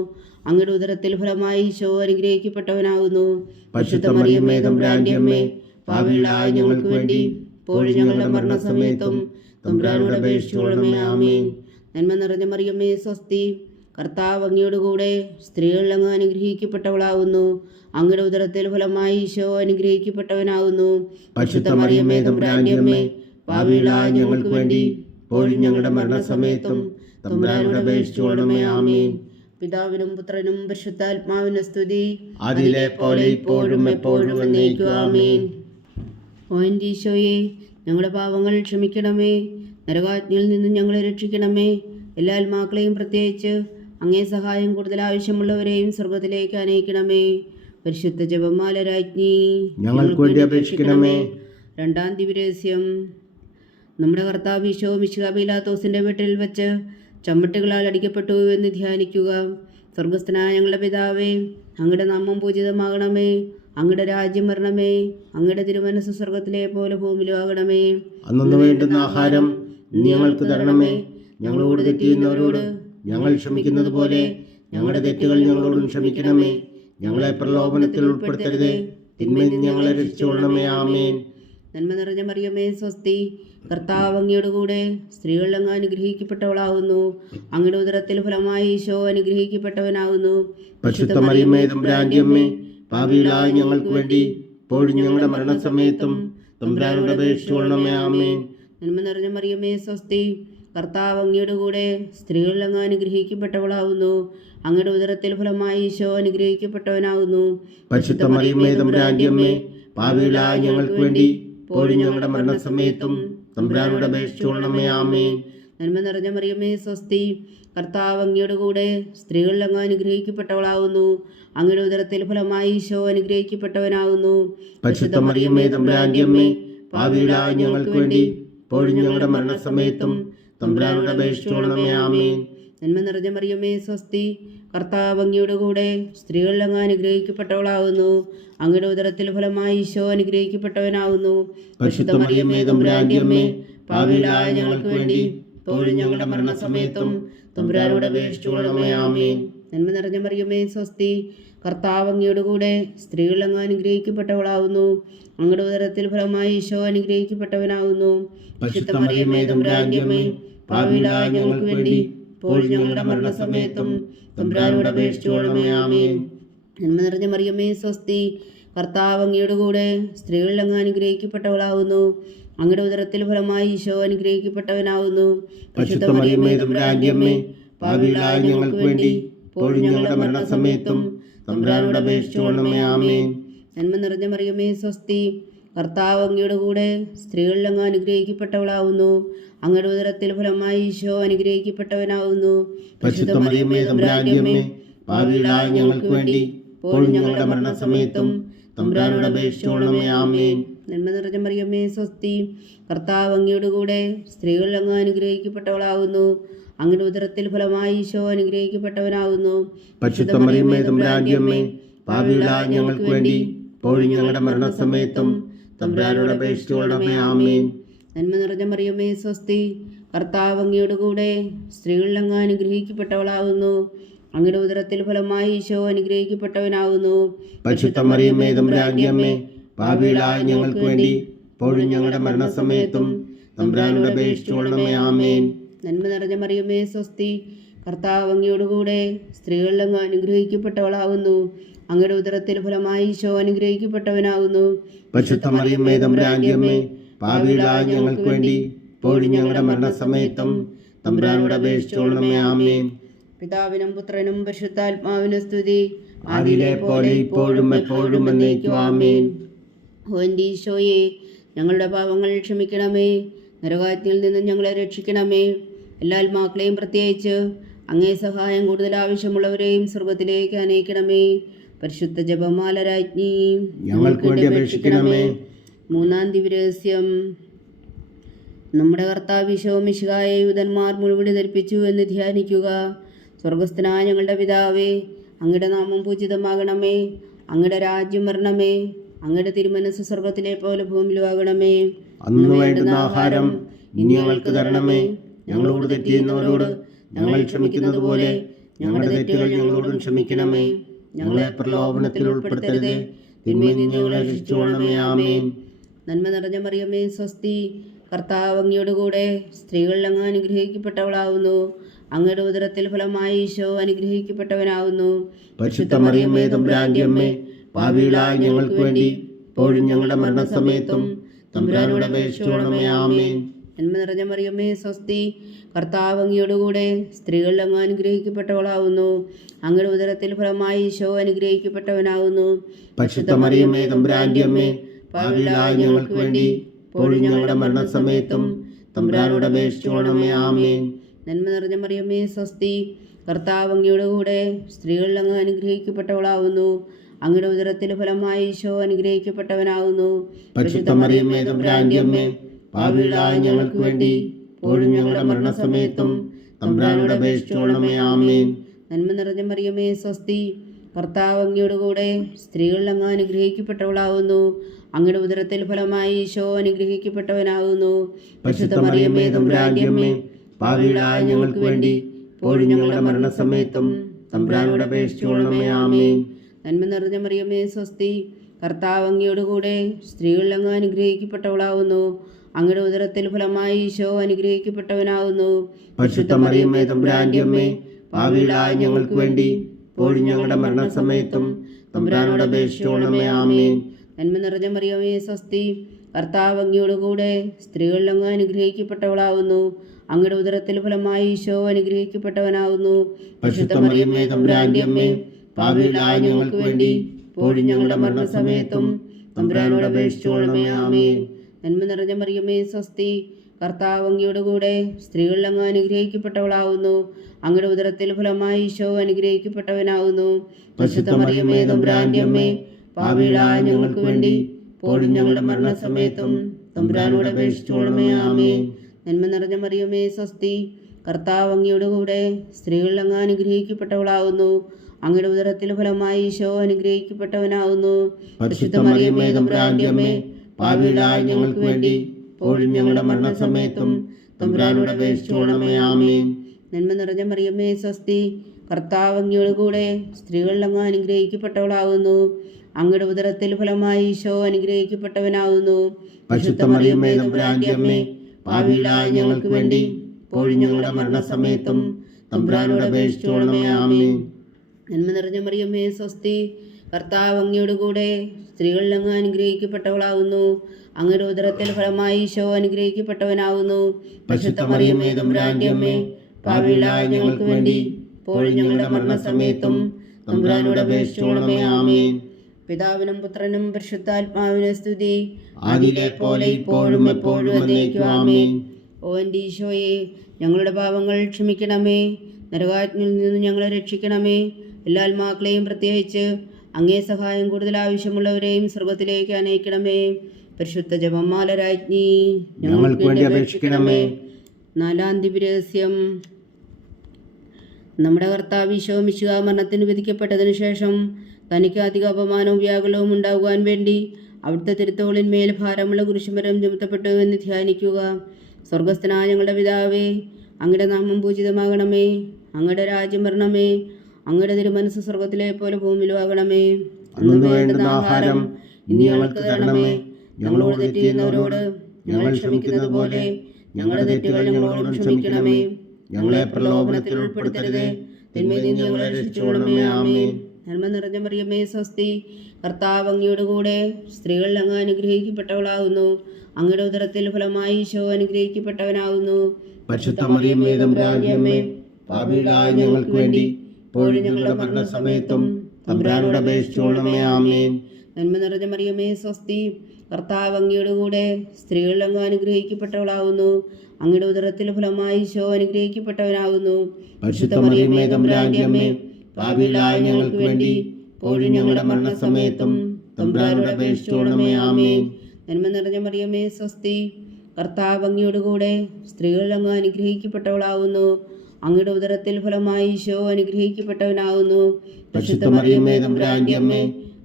അങ്ങയുടെ ഉദരത്തിൽ ഫലമായി ഈശോ അനുഗ്രഹിക്കപ്പെട്ടവനാകുന്നു. പരിശുദ്ധ മറിയമ്മേ തമ്പുരാന്റെ അമ്മേ, പാപികളായ ഞങ്ങൾക്ക് വേണ്ടി ഇപ്പോഴും ഞങ്ങളുടെ മരണസമയത്തും തമ്പുരാനോട് അപേക്ഷിച്ചുകൊള്ളണമേ. ആമേൻ. നന്മ നിറഞ്ഞ മറിയമ്മേ സ്വസ്തി, കർത്താവ് അങ്ങയുടെ കൂടെ സ്ത്രീകളിൽ അങ്ങ് അനുഗ്രഹിക്കപ്പെട്ടവളാകുന്നു. അങ്ങയുടെ ഉദരത്തിൽ ഫലമായി ഈശോ അനുഗ്രഹിക്കപ്പെട്ടവനാകുന്നു. പരിശുദ്ധ മറിയമ്മേ തമ്പുരാന്റെ അമ്മേ, പാപികളായ ഞങ്ങൾക്ക് വേണ്ടി ഇപ്പോഴും ഞങ്ങളുടെ മരണസമയത്തും തമ്പുരാനോട് അപേക്ഷിച്ചുകൊള്ളണമേ. ആമേൻ. പിതാവിനും പുത്രനും പരിശുദ്ധാത്മാവിനും സ്തുതി, അതിലെ പോലെ ഇപ്പോഴും എപ്പോഴും എന്നേക്കും. ആമേൻ. ഓ എൻ്റെ ഈശോയെ, ഞങ്ങളുടെ പാവങ്ങൾ ക്ഷമിക്കണമേ. നരകാജ്ഞയിൽ നിന്നും ഞങ്ങളെ രക്ഷിക്കണമേ. എല്ലാ ആത്മാക്കളെയും പ്രത്യേകിച്ച് അങ്ങേ സഹായം കൂടുതൽ ആവശ്യമുള്ളവരെയും സ്വർഗത്തിലേക്ക് അനയിക്കണമേ. പരിശുദ്ധ ജപമാല രാജ്ഞി, ഞങ്ങൾക്ക് വേണ്ടി അപേക്ഷിക്കണമേ. രണ്ടാം ദിവ്യരഹസ്യം. നമ്മുടെ കർത്താവ് ഈശോ മിശിഹാ പീലാത്തോസിൻ്റെ വീട്ടിൽ വെച്ച് ചമ്മട്ടുകളാൽ അടിക്കപ്പെട്ടു എന്ന് ധ്യാനിക്കുക. സ്വർഗസ്ഥനായ ഞങ്ങളുടെ പിതാവേ, അങ്ങയുടെ നാമം പൂജിതമാകണമേ. അങ്ങയുടെ രാജ്യം വരണമേ. അങ്ങയുടെ തിരുമനസ്സ് സ്വർഗത്തിലെ പോലെ ഭൂമിയിലും ആകണമേ. അന്നു വേണ്ടുന്ന ആഹാരം ഞങ്ങൾക്ക് തരണമേ. ഞങ്ങളോട് തെറ്റ് ചെയ്യുന്നവരോട് ഞങ്ങൾ ക്ഷമിക്കുന്നത് പോലെ ഞങ്ങളുടെ തെറ്റുകൾ ഞങ്ങളോടും ക്ഷമിക്കണമേ. ഞങ്ങളെ പ്രലോഭനത്തിൽ ഉൾപ്പെടുത്തരുതേ, തിന്മയിൽ നിന്ന് ഞങ്ങളെ രക്ഷിച്ചുകൊള്ളണമേ. ആമേൻ. നന്മ നിറഞ്ഞ മറിയമേ സ്വസ്തി, കർത്താവ് അങ്ങയുടെ കൂടെ സ്ത്രീകളിൽ അങ്ങ് അനുഗ്രഹിക്കപ്പെട്ടവളാകുന്നു. അങ്ങയുടെ ഉദരത്തിൽ ഫലമായി ഈശോ അനുഗ്രഹിക്കപ്പെട്ടവനാകുന്നു. പരിശുദ്ധ മറിയമ്മേ തമ്പുരാന്റെ അമ്മേ, പാപികളായ ഞങ്ങൾക്ക് വേണ്ടി ഇപ്പോഴും ഞങ്ങളുടെ മരണസമയത്തും തമ്പുരാനോട് അപേക്ഷിച്ചുകൊള്ളണമേ. ആമേൻ. നന്മ നിറഞ്ഞ മറിയമേ സ്വസ്തി, കർത്താവ് അങ്ങയുടെ കൂടെ സ്ത്രീകളിൽ അങ്ങ് അനുഗ്രഹിക്കപ്പെട്ടവളാകുന്നു. അങ്ങയുടെ ഉദരത്തിൽ ഫലമായി ഈശോ അനുഗ്രഹിക്കപ്പെട്ടവനാകുന്നു. പരിശുദ്ധ മറിയമ്മേ തമ്പുരാന്റെ അമ്മേ, പാപികളായ ഞങ്ങൾക്ക് വേണ്ടി ഇപ്പോഴും ഞങ്ങളുടെ മരണസമയത്തും തമ്പുരാനോട് അപേക്ഷിച്ചുകൊള്ളണമേ. ആമേൻ. നന്മ നിറഞ്ഞ മറിയമേ സ്വസ്തി, കർത്താവ് അങ്ങയുടെ കൂടെ സ്ത്രീകളിൽ അങ്ങ് അനുഗ്രഹിക്കപ്പെട്ടവളാകുന്നു. അങ്ങയുടെ ഉദരത്തിൽ ഫലമായി ഈശോ അനുഗ്രഹിക്കപ്പെട്ടവനാകുന്നു. പരിശുദ്ധ മറിയമ്മേ തമ്പുരാന്റെ അമ്മേ, പാപികളായ ഞങ്ങൾക്ക് വേണ്ടി ഇപ്പോഴും ഞങ്ങളുടെ മരണസമയത്തും തമ്പുരാനോട് അപേക്ഷിച്ചുകൊള്ളണമേ. ആമേൻ. നന്മ നിറഞ്ഞ മറിയമേ സ്വസ്തി, കർത്താവ് അങ്ങയുടെ കൂടെ സ്ത്രീകളിൽ അങ്ങ് അനുഗ്രഹിക്കപ്പെട്ടവളാകുന്നു. അങ്ങയുടെ ഉദരത്തിൽ ഫലമായി ഈശോ അനുഗ്രഹിക്കപ്പെട്ടവനാകുന്നു. പരിശുദ്ധ മറിയമ്മേ തമ്പുരാന്റെ അമ്മേ, പാപികളായ ഞങ്ങൾക്ക് വേണ്ടി ഇപ്പോഴും ഞങ്ങളുടെ മരണസമയത്തും തമ്പുരാനോട് അപേക്ഷിച്ചുകൊള്ളണമേ. ആമേൻ. നന്മ നിറഞ്ഞ മറിയമേ സ്വസ്തി, കർത്താവ് അങ്ങയുടെ കൂടെ സ്ത്രീകളിൽ അങ്ങ് അനുഗ്രഹിക്കപ്പെട്ടവളാകുന്നു. അങ്ങയുടെ ഉദരത്തിൽ ഫലമായി ഈശോ അനുഗ്രഹിക്കപ്പെട്ടവനാകുന്നു. പരിശുദ്ധ മറിയമ്മേ തമ്പുരാന്റെ അമ്മേ, പാപികളായ ഞങ്ങൾക്ക് വേണ്ടി ഇപ്പോഴും ഞങ്ങളുടെ മരണസമയത്തും തമ്പുരാനോട് അപേക്ഷിച്ചുകൊള്ളണമേ. ആമേൻ. നന്മ നിറഞ്ഞ മറിയമേ സ്വസ്തി, കർത്താവ് അങ്ങയുടെ കൂടെ സ്ത്രീകളിൽ അങ്ങ് അനുഗ്രഹിക്കപ്പെട്ടവളാകുന്നു. അങ്ങയുടെ ഉദരത്തിൽ ഫലമായി ഈശോ അനുഗ്രഹിക്കപ്പെട്ടവനാകുന്നു. പരിശുദ്ധ മറിയമ്മേ തമ്പുരാന്റെ അമ്മേ, പാപികളായ ഞങ്ങൾക്ക് വേണ്ടി ഇപ്പോഴും ഞങ്ങളുടെ മരണസമയത്തും തമ്പുരാനോട് അപേക്ഷിച്ചുകൊള്ളണമേ. ആമേൻ. നന്മ നിറഞ്ഞ മറിയമേ സ്വസ്തി, കർത്താവ് അങ്ങയുടെ കൂടെ സ്ത്രീകളിൽ അങ്ങ് അനുഗ്രഹിക്കപ്പെട്ടവളാകുന്നു. അങ്ങയുടെ ഉദരത്തിൽ ഫലമായി ഈശോ അനുഗ്രഹിക്കപ്പെട്ടവനാകുന്നു. പരിശുദ്ധ മറിയമ്മേ തമ്പുരാന്റെ അമ്മേ, പാപികളായ ഞങ്ങൾക്ക് വേണ്ടി ഇപ്പോഴും ഞങ്ങളുടെ മരണസമയത്തും തമ്പുരാനോട് അപേക്ഷിച്ചുകൊള്ളണമേ. ആമേൻ. നന്മ നിറഞ്ഞ മറിയമേ സ്വസ്തി, കർത്താവ് അങ്ങയുടെ കൂടെ സ്ത്രീകളിൽ അങ്ങ് അനുഗ്രഹിക്കപ്പെട്ടവളാകുന്നു. അങ്ങയുടെ ഉദരത്തിൽ ഫലമായി ഈശോ അനുഗ്രഹിക്കപ്പെട്ടവനാകുന്നു. പരിശുദ്ധ മറിയമ്മേ തമ്പുരാന്റെ അമ്മേ, പാപികളായ ഞങ്ങൾക്ക് വേണ്ടി ഇപ്പോഴും ഞങ്ങളുടെ മരണസമയത്തും തമ്പുരാനോട് അപേക്ഷിച്ചുകൊള്ളണമേ. ആമേൻ. നന്മ നിറഞ്ഞ മറിയമേ സ്വസ്തി, കർത്താവ് അങ്ങയുടെ കൂടെ സ്ത്രീകളിൽ അങ്ങ് അനുഗ്രഹിക്കപ്പെട്ടവളാകുന്നു. അങ്ങയുടെ ഉദരത്തിൽ ഫലമായി ഈശോ അനുഗ്രഹിക്കപ്പെട്ടവനാകുന്നു. പരിശുദ്ധ മറിയമേ തമ്പുരാന്റെ അമ്മേ, പാപികളായ ഞങ്ങൾക്ക് വേണ്ടി ഇപ്പോഴും ഞങ്ങളുടെ മരണസമയത്തും തമ്പുരാനോട് അപേക്ഷിച്ചുകൊള്ളണമേ. ആമേൻ. നന്മ നിറഞ്ഞ മറിയമേ സ്വസ്തി, കർത്താവ് അങ്ങയോടുകൂടെ സ്ത്രീകളിൽ അങ്ങ് അനുഗ്രഹിക്കപ്പെട്ടവളാകുന്നു. അങ്ങയുടെ ഉദരത്തിൽ ഫലമായി ഈശോ അനുഗ്രഹിക്കപ്പെട്ടവനാകുന്നു. പരിശുദ്ധ മറിയമേ തമ്പുരാന്റെ അമ്മേ, പാപികളായ ഞങ്ങൾക്ക് വേണ്ടി ഇപ്പോഴും ഞങ്ങളുടെ മരണസമയത്തും തമ്പുരാനോട് അപേക്ഷിച്ചുകൊള്ളണമേ. ആമേൻ. പിതാവിനും പുത്രനും പരിശുദ്ധാത്മാവിനും സ്തുതി, ആദിയിലെ പോലെ ഇപ്പോഴും എപ്പോഴും എന്നേക്കും. ആമേൻ. ഓ എൻ്റെ ഈശോയെ, ഞങ്ങളുടെ പാപങ്ങൾ ക്ഷമിക്കണമേ, നരകാഗ്നിയിൽ നിന്നും ഞങ്ങളെ രക്ഷിക്കണമേ. എല്ലാ ആത്മാക്കളെയും പ്രത്യേകിച്ച് അങ്ങേ സഹായം കൂടുതൽ ആവശ്യമുള്ളവരെയും സ്വർഗത്തിലേക്ക് അനയിക്കണമേ. പരിശുദ്ധ ജപമാല രാജ്ഞി, ഞങ്ങൾക്ക് വേണ്ടി അപേക്ഷിക്കണമേ. മൂന്നാം ദിവ്യരഹസ്യം. നമ്മുടെ കർത്താവ് ഈശോ മിശിഹായെ യൂതന്മാർ മുഴുവൻ ധരിപ്പിച്ചു എന്ന് ധ്യാനിക്കുക. സ്വർഗസ്ഥനായ ഞങ്ങളുടെ പിതാവേ, അങ്ങയുടെ നാമം പൂജിതമാകണമേ, അങ്ങയുടെ രാജ്യം വരണമേ, അങ്ങയുടെ തിരുമനസ് സ്വർഗത്തിലെ പോലെ ഭൂമിയിലും ആകണമേ. അന്ന് വേണ്ടുന്ന ആഹാരം ഇനി ഞങ്ങൾക്ക് തരണമേ. ഞങ്ങളോട് തെറ്റ് ചെയ്യുന്നവരോട് ഞങ്ങൾ ക്ഷമിക്കുന്നത് പോലെ ഞങ്ങളുടെ തെറ്റുകൾ ഞങ്ങളോടും ക്ഷമിക്കണമേ. ഞങ്ങളെ പ്രലോഭനത്തിൽ ഉൾപ്പെടുത്തരുതേ, തിന്മയിൽ നിന്ന് ഞങ്ങളെ രക്ഷിച്ചുകൊള്ളണമേ. ആമേൻ. നന്മ നിറഞ്ഞ മറിയമേ സ്വസ്തി, കർത്താവ് അങ്ങയോടുകൂടെ സ്ത്രീകളിൽ അങ്ങ് അനുഗ്രഹിക്കപ്പെട്ടവളാവുന്നു. അങ്ങയുടെ ഉദരത്തിൽ ഫലമായി ഈശോ അനുഗ്രഹിക്കപ്പെട്ടവനാവുന്നു. പരിശുദ്ധ മറിയമേ തമ്പുരാന്റെ അമ്മേ, പാപികളായ ഞങ്ങൾക്ക് വേണ്ടി ഇപ്പോഴും ഞങ്ങളുടെ മരണസമയത്തും തമ്പുരാനോട് അപേക്ഷിച്ചുകൊള്ളണമേ. ആമേൻ. നന്മ നിറഞ്ഞ മറിയമേ സ്വസ്തി, കർത്താവ് അങ്ങയോടുകൂടെ സ്ത്രീകളിൽ അങ്ങ് അനുഗ്രഹിക്കപ്പെട്ടവളാവുന്നു. അങ്ങയുടെ ഉദരത്തിൽ ഫലമായി ഈശോ അനുഗ്രഹിക്കപ്പെട്ടവനാവുന്നു. പരിശുദ്ധ മറിയമേ തമ്പുരാന്റെ അമ്മേ, പാപികളായ ഞങ്ങൾക്ക് വേണ്ടി ഇപ്പോഴും ഞങ്ങളുടെ മരണസമയത്തും തമ്പുരാനോട് അപേക്ഷിച്ചുകൊള്ളണമേ. ആമേൻ. നന്മ നിറഞ്ഞ മറിയമേ സ്വസ്തി, കർത്താവ് അങ്ങയോടുകൂടെ സ്ത്രീകളിൽ അങ്ങ് അനുഗ്രഹിക്കപ്പെട്ടവളാവുന്നു. അങ്ങയുടെ ഉദരത്തിൽ ഫലമായി ഈശോ അനുഗ്രഹിക്കപ്പെട്ടവനാവുന്നു. പരിശുദ്ധ മറിയമേ തമ്പുരാന്റെ അമ്മേ, പാപികളായ ഞങ്ങൾക്ക് വേണ്ടി ഇപ്പോഴും ഞങ്ങളുടെ മരണസമയത്തും തമ്പുരാനോട് അപേക്ഷിച്ചുകൊള്ളണമേ. ആമേൻ. നന്മ നിറഞ്ഞ മറിയമേ സ്വസ്തി, കർത്താവ് അങ്ങയോടുകൂടെ സ്ത്രീകളിൽ അങ്ങ് അനുഗ്രഹിക്കപ്പെട്ടവളാവുന്നു. അങ്ങയുടെ ഉദരത്തിൽ ഫലമായി ഈശോ അനുഗ്രഹിക്കപ്പെട്ടവനാകുന്നു. പരിശുദ്ധ മറിയമേ തമ്പുരാന്റെ അമ്മേ, പാപികളായ ഞങ്ങൾക്ക് വേണ്ടി ഇപ്പോഴും ഞങ്ങളുടെ മരണസമയത്തും തമ്പുരാനോട് അപേക്ഷിച്ചുകൊള്ളണമേ. ആമേൻ. നന്മ നിറഞ്ഞ മറിയമേ സ്വസ്തി, കർത്താവ് അങ്ങയോടുകൂടെ സ്ത്രീകളിൽ അങ്ങ് അനുഗ്രഹിക്കപ്പെട്ടവളാവുന്നു. അങ്ങയുടെ ഉദരത്തിൽ ഫലമായി ഈശോ അനുഗ്രഹിക്കപ്പെട്ടവനാകുന്നു. പരിശുദ്ധ മറിയമേ തമ്പുരാന്റെ അമ്മേ, പാപികളായ ഞങ്ങൾക്ക് വേണ്ടി ഇപ്പോഴും ഞങ്ങളുടെ മരണസമയത്തും തമ്പുരാനോട് അപേക്ഷിച്ചുകൊള്ളണമേ. ആമേൻ. നന്മ നിറഞ്ഞ മറിയമേ സ്വസ്തി, കർത്താവ് അങ്ങയോടുകൂടെ സ്ത്രീകളിൽ അങ്ങ് അനുഗ്രഹിക്കപ്പെട്ടവളാവുന്നു. അങ്ങയുടെ ഉദരത്തിൽ ഫലമായി ഈശോ അനുഗ്രഹിക്കപ്പെട്ടവനാകുന്നു. പരിശുദ്ധ മറിയമേ തമ്പുരാന്റെ അമ്മേ, പാപികളായ ഞങ്ങൾക്ക് വേണ്ടി ഇപ്പോഴും ഞങ്ങളുടെ മരണസമയത്തും തമ്പുരാനോട് അപേക്ഷിച്ചുകൊള്ളണമേ. ആമേൻ. നന്മ നിറഞ്ഞ മറിയമേ സ്വസ്തി, കർത്താവ് അങ്ങയോടുകൂടെ സ്ത്രീകളിൽ അങ്ങ് അനുഗ്രഹിക്കപ്പെട്ടവളാവുന്നു. അങ്ങയുടെ ഉദരത്തിൽ ഫലമായി ഈശോ അനുഗ്രഹിക്കപ്പെട്ടവനാകുന്നു. പരിശുദ്ധ മറിയമേ തമ്പുരാന്റെ അമ്മേ, പാപികളായ ഞങ്ങൾക്ക് വേണ്ടി ഇപ്പോഴും ഞങ്ങളുടെ മരണസമയത്തും തമ്പുരാനോട് അപേക്ഷിച്ചുകൊള്ളണമേ. ആമേൻ. നന്മ നിറഞ്ഞ മറിയമേ സ്വസ്തി, കർത്താവ് അങ്ങയോടുകൂടെ സ്ത്രീകളിൽ അങ്ങ് അനുഗ്രഹിക്കപ്പെട്ടവളാവുന്നു. അങ്ങയുടെ ഉദരത്തിൽ ഫലമായി ഈശോ അനുഗ്രഹിക്കപ്പെട്ടവനാകുന്നു. പരിശുദ്ധ മറിയമേ തമ്പുരാന്റെ അമ്മേ, പാപികളായ ഞങ്ങൾക്ക് വേണ്ടി ഇപ്പോഴും ഞങ്ങളുടെ മരണസമയത്തും തമ്പുരാനോട് അപേക്ഷിച്ചുകൊള്ളണമേ. ആമേൻ. നന്മ നിറഞ്ഞ മറിയമേ സ്വസ്തി, കർത്താവ് അങ്ങയോടുകൂടെ സ്ത്രീകളിൽ അങ്ങ് അനുഗ്രഹിക്കപ്പെട്ടവളാവുന്നു. അങ്ങയുടെ ഉദരത്തിൽ ഫലമായി ഈശോ അനുഗ്രഹിക്കപ്പെട്ടവനാകുന്നു. പരിശുദ്ധ മറിയമേ തമ്പുരാന്റെ അമ്മേ, പാപികളായ ഞങ്ങൾക്ക് വേണ്ടി ഇപ്പോഴും ഞങ്ങളുടെ മരണസമയത്തും തമ്പുരാനോട് അപേക്ഷിച്ചുകൊള്ളണമേ. ആമേൻ. നന്മ നിറഞ്ഞ മറിയമേ സ്വസ്തി, കർത്താവ് അങ്ങയോടുകൂടെ സ്ത്രീകളിൽ അങ്ങ് അനുഗ്രഹിക്കപ്പെട്ടവളാവുന്നു. അങ്ങയുടെ ഉദരത്തിൽ ഫലമായി ഈശോ അനുഗ്രഹിക്കപ്പെട്ടവനാകുന്നു. പരിശുദ്ധ മറിയമേ തമ്പുരാന്റെ അമ്മേ, പാപികളായ ഞങ്ങൾക്ക് വേണ്ടി ഇപ്പോഴും ഞങ്ങളുടെ മരണസമയത്തും തമ്പുരാനോട് അപേക്ഷിച്ചുകൊള്ളണമേ. ആമേൻ. പിതാവിനും പുത്രനും പരിശുദ്ധാത്മാവിനും സ്തുതി, ആദിയിലെ പോലെ ഇപ്പോഴും എപ്പോഴും എന്നേക്കും. ആമേൻ. ഓ എൻ്റെ ഈശോയെ, ഞങ്ങളുടെ പാപങ്ങൾ ക്ഷമിക്കണമേ, നരകാഗ്നിയിൽ നിന്ന് ഞങ്ങളെ രക്ഷിക്കണമേ. എല്ലാ ആത്മാക്കളെയും പ്രത്യേകിച്ച് അങ്ങേ സഹായം കൂടുതൽ ആവശ്യമുള്ളവരെയും സ്വർഗത്തിലേക്ക് അനയിക്കണമേ. പരിശുദ്ധ ജപമാല രാജ്ഞി, ഞങ്ങൾക്ക് വേണ്ടി അപേക്ഷിക്കണമേ. നാലാം ദിവ്യരഹസ്യം. നമ്മുടെ കർത്താവ് ഈശോ മിശിഹാ മരണത്തിന് വിധിക്കപ്പെട്ടതിനു ശേഷം തനിക്ക് അധിക അപമാനവും വ്യാകുലവും ഉണ്ടാകുവാൻ വേണ്ടി അവിടുത്തെ തിരുത്തോളിന്മേൽ ഭാരമുള്ള കുരിശുമരം ചുമത്തപ്പെട്ടു എന്ന് ധ്യാനിക്കുക. സ്വർഗസ്ഥനായ ഞങ്ങളുടെ പിതാവേ, അങ്ങയുടെ നാമം പൂജിതമാകണമേ, അങ്ങയുടെ രാജ്യം വരണമേ, അങ്ങയുടെ തിരുമനസ് സ്വർഗത്തിലെ പോലെ ഭൂമിയിലും ആകണമേ. അന്നു വേണ്ടുന്ന ആഹാരം ഇനി ഞങ്ങൾക്ക് തരണമേ. ഞങ്ങളോട് തെറ്റ് ചെയ്യുന്നവരോട് ഞങ്ങൾ ക്ഷമിക്കുന്നത് പോലെ ഞങ്ങളുടെ തെറ്റുകൾ ഞങ്ങളോടും ക്ഷമിക്കണമേ. ഞങ്ങളെ പ്രലോഭനത്തിൽ ഉൾപ്പെടുത്തരുതേ, തിന്മയിൽ നിന്ന് ഞങ്ങളെ രക്ഷിച്ചുകൊള്ളണമേ. ആമേൻ. നന്മ നിറഞ്ഞ മറിയമേ, സ്വസ്തി, കർത്താവ് അങ്ങയുടെ കൂടെ സ്ത്രീകളിൽ അങ്ങ് അനുഗ്രഹിക്കപ്പെട്ടവളാകുന്നു. അങ്ങയുടെ ഉദരത്തിൽ ഫലമായി ഈശോ അനുഗ്രഹിക്കപ്പെട്ടവനാകുന്നു. പരിശുദ്ധ മറിയമേ, തമ്പുരാന്റെ അമ്മേ, പാപികളായ ഞങ്ങൾക്ക് വേണ്ടി ഇപ്പോഴും ഞങ്ങളുടെ മരണസമയത്തും തമ്പുരാനോട് അപേക്ഷിച്ചുകൊള്ളണമേ. ആമേൻ. നന്മ നിറഞ്ഞ മറിയമേ, സ്വസ്തി, കർത്താവ് അങ്ങയുടെ കൂടെ സ്ത്രീകളിൽ അങ്ങ് അനുഗ്രഹിക്കപ്പെട്ടവളാകുന്നു. അങ്ങയുടെ ഉദരത്തിൽ ഫലമായി ഈശോ അനുഗ്രഹിക്കപ്പെട്ടവനാകുന്നു. പരിശുദ്ധ മറിയമേ, തമ്പുരാന്റെ അമ്മേ, പാപികളായ ഞങ്ങൾക്ക് വേണ്ടി ഇപ്പോഴും ഞങ്ങളുടെ മരണസമയത്തും തമ്പുരാനോട് അപേക്ഷിച്ചുകൊള്ളണമേ. ആമേൻ. നന്മ നിറഞ്ഞ മറിയമേ, സ്വസ്തി, കർത്താവ് അങ്ങയുടെ കൂടെ സ്ത്രീകളിൽ അങ്ങ് അനുഗ്രഹിക്കപ്പെട്ടവളാകുന്നു. അങ്ങയുടെ ഉദരത്തിൽ ഫലമായി ഈശോ അനുഗ്രഹിക്കപ്പെട്ടവനാകുന്നു. പരിശുദ്ധ മറിയമേ, തമ്പുരാന്റെ അമ്മേ,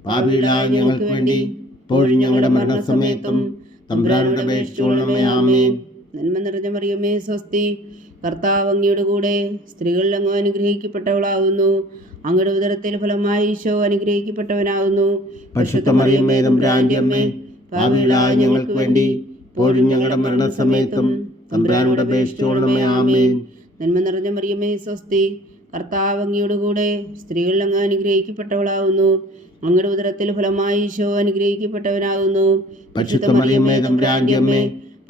പാപികളായ ഞങ്ങൾക്ക് വേണ്ടി ഇപ്പോഴും ഞങ്ങളുടെ മരണസമയത്തും തമ്പുരാനോട് അപേക്ഷിച്ചുകൊള്ളണമേ. ആമേൻ. നന്മ നിറഞ്ഞ മറിയമേ, സ്വസ്തി, കർത്താവ് അങ്ങയുടെ കൂടെ സ്ത്രീകളിൽ അങ്ങ് അനുഗ്രഹിക്കപ്പെട്ടവളാകുന്നു. അങ്ങയുടെ ഉദരത്തിൽ ഫലമായി ഈശോ അനുഗ്രഹിക്കപ്പെട്ടവനാകുന്നു. പരിശുദ്ധ മറിയമേ, തമ്പുരാന്റെ അമ്മേ, പാപികളായ ഞങ്ങൾക്ക് വേണ്ടി ഇപ്പോഴും ഞങ്ങളുടെ മരണസമയത്തും തമ്പുരാനോട് അപേക്ഷിച്ചുകൊള്ളണമേ. ആമേൻ. നന്മ നിറഞ്ഞ മറിയമേ, സ്വസ്തി, കർത്താവ് അങ്ങയുടെ കൂടെ സ്ത്രീകളിൽ അങ്ങ് അനുഗ്രഹിക്കപ്പെട്ടവളാകുന്നു. അങ്ങയുടെ ഉദരത്തിൽ ഫലമായി ഈശോ അനുഗ്രഹിക്കപ്പെട്ടവനാകുന്നു. പരിശുദ്ധ മറിയമേ, തമ്പുരാന്റെ അമ്മേ,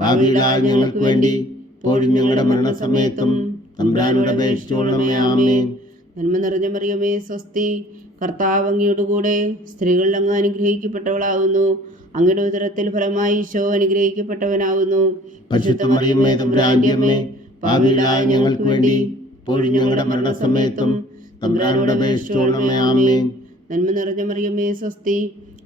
പാപികളായ ഞങ്ങൾക്ക് വേണ്ടി ഇപ്പോഴും ഞങ്ങളുടെ മരണസമയത്തും തമ്പുരാനോട് അപേക്ഷിച്ചുകൊള്ളണമേ. ആമേൻ. നന്മ നിറഞ്ഞ മറിയമേ, സ്വസ്തി, കർത്താവ് അങ്ങയുടെ കൂടെ സ്ത്രീകളിൽ അങ്ങ് അനുഗ്രഹിക്കപ്പെട്ടവളാകുന്നു. അങ്ങയുടെ ഉദരത്തിൽ ഫലമായി ഈശോ അനുഗ്രഹിക്കപ്പെട്ടവനാകുന്നു. പരിശുദ്ധ മറിയമേ, തമ്പുരാന്റെ അമ്മേ, പാപികളായ ഞങ്ങൾക്ക് വേണ്ടി ഇപ്പോഴും ഞങ്ങളുടെ മരണസമയത്തും തമ്പുരാനോട് അപേക്ഷിച്ചുകൊള്ളണമേ. ആമേൻ. നന്മ നിറഞ്ഞ മറിയമേ, സ്വസ്തി,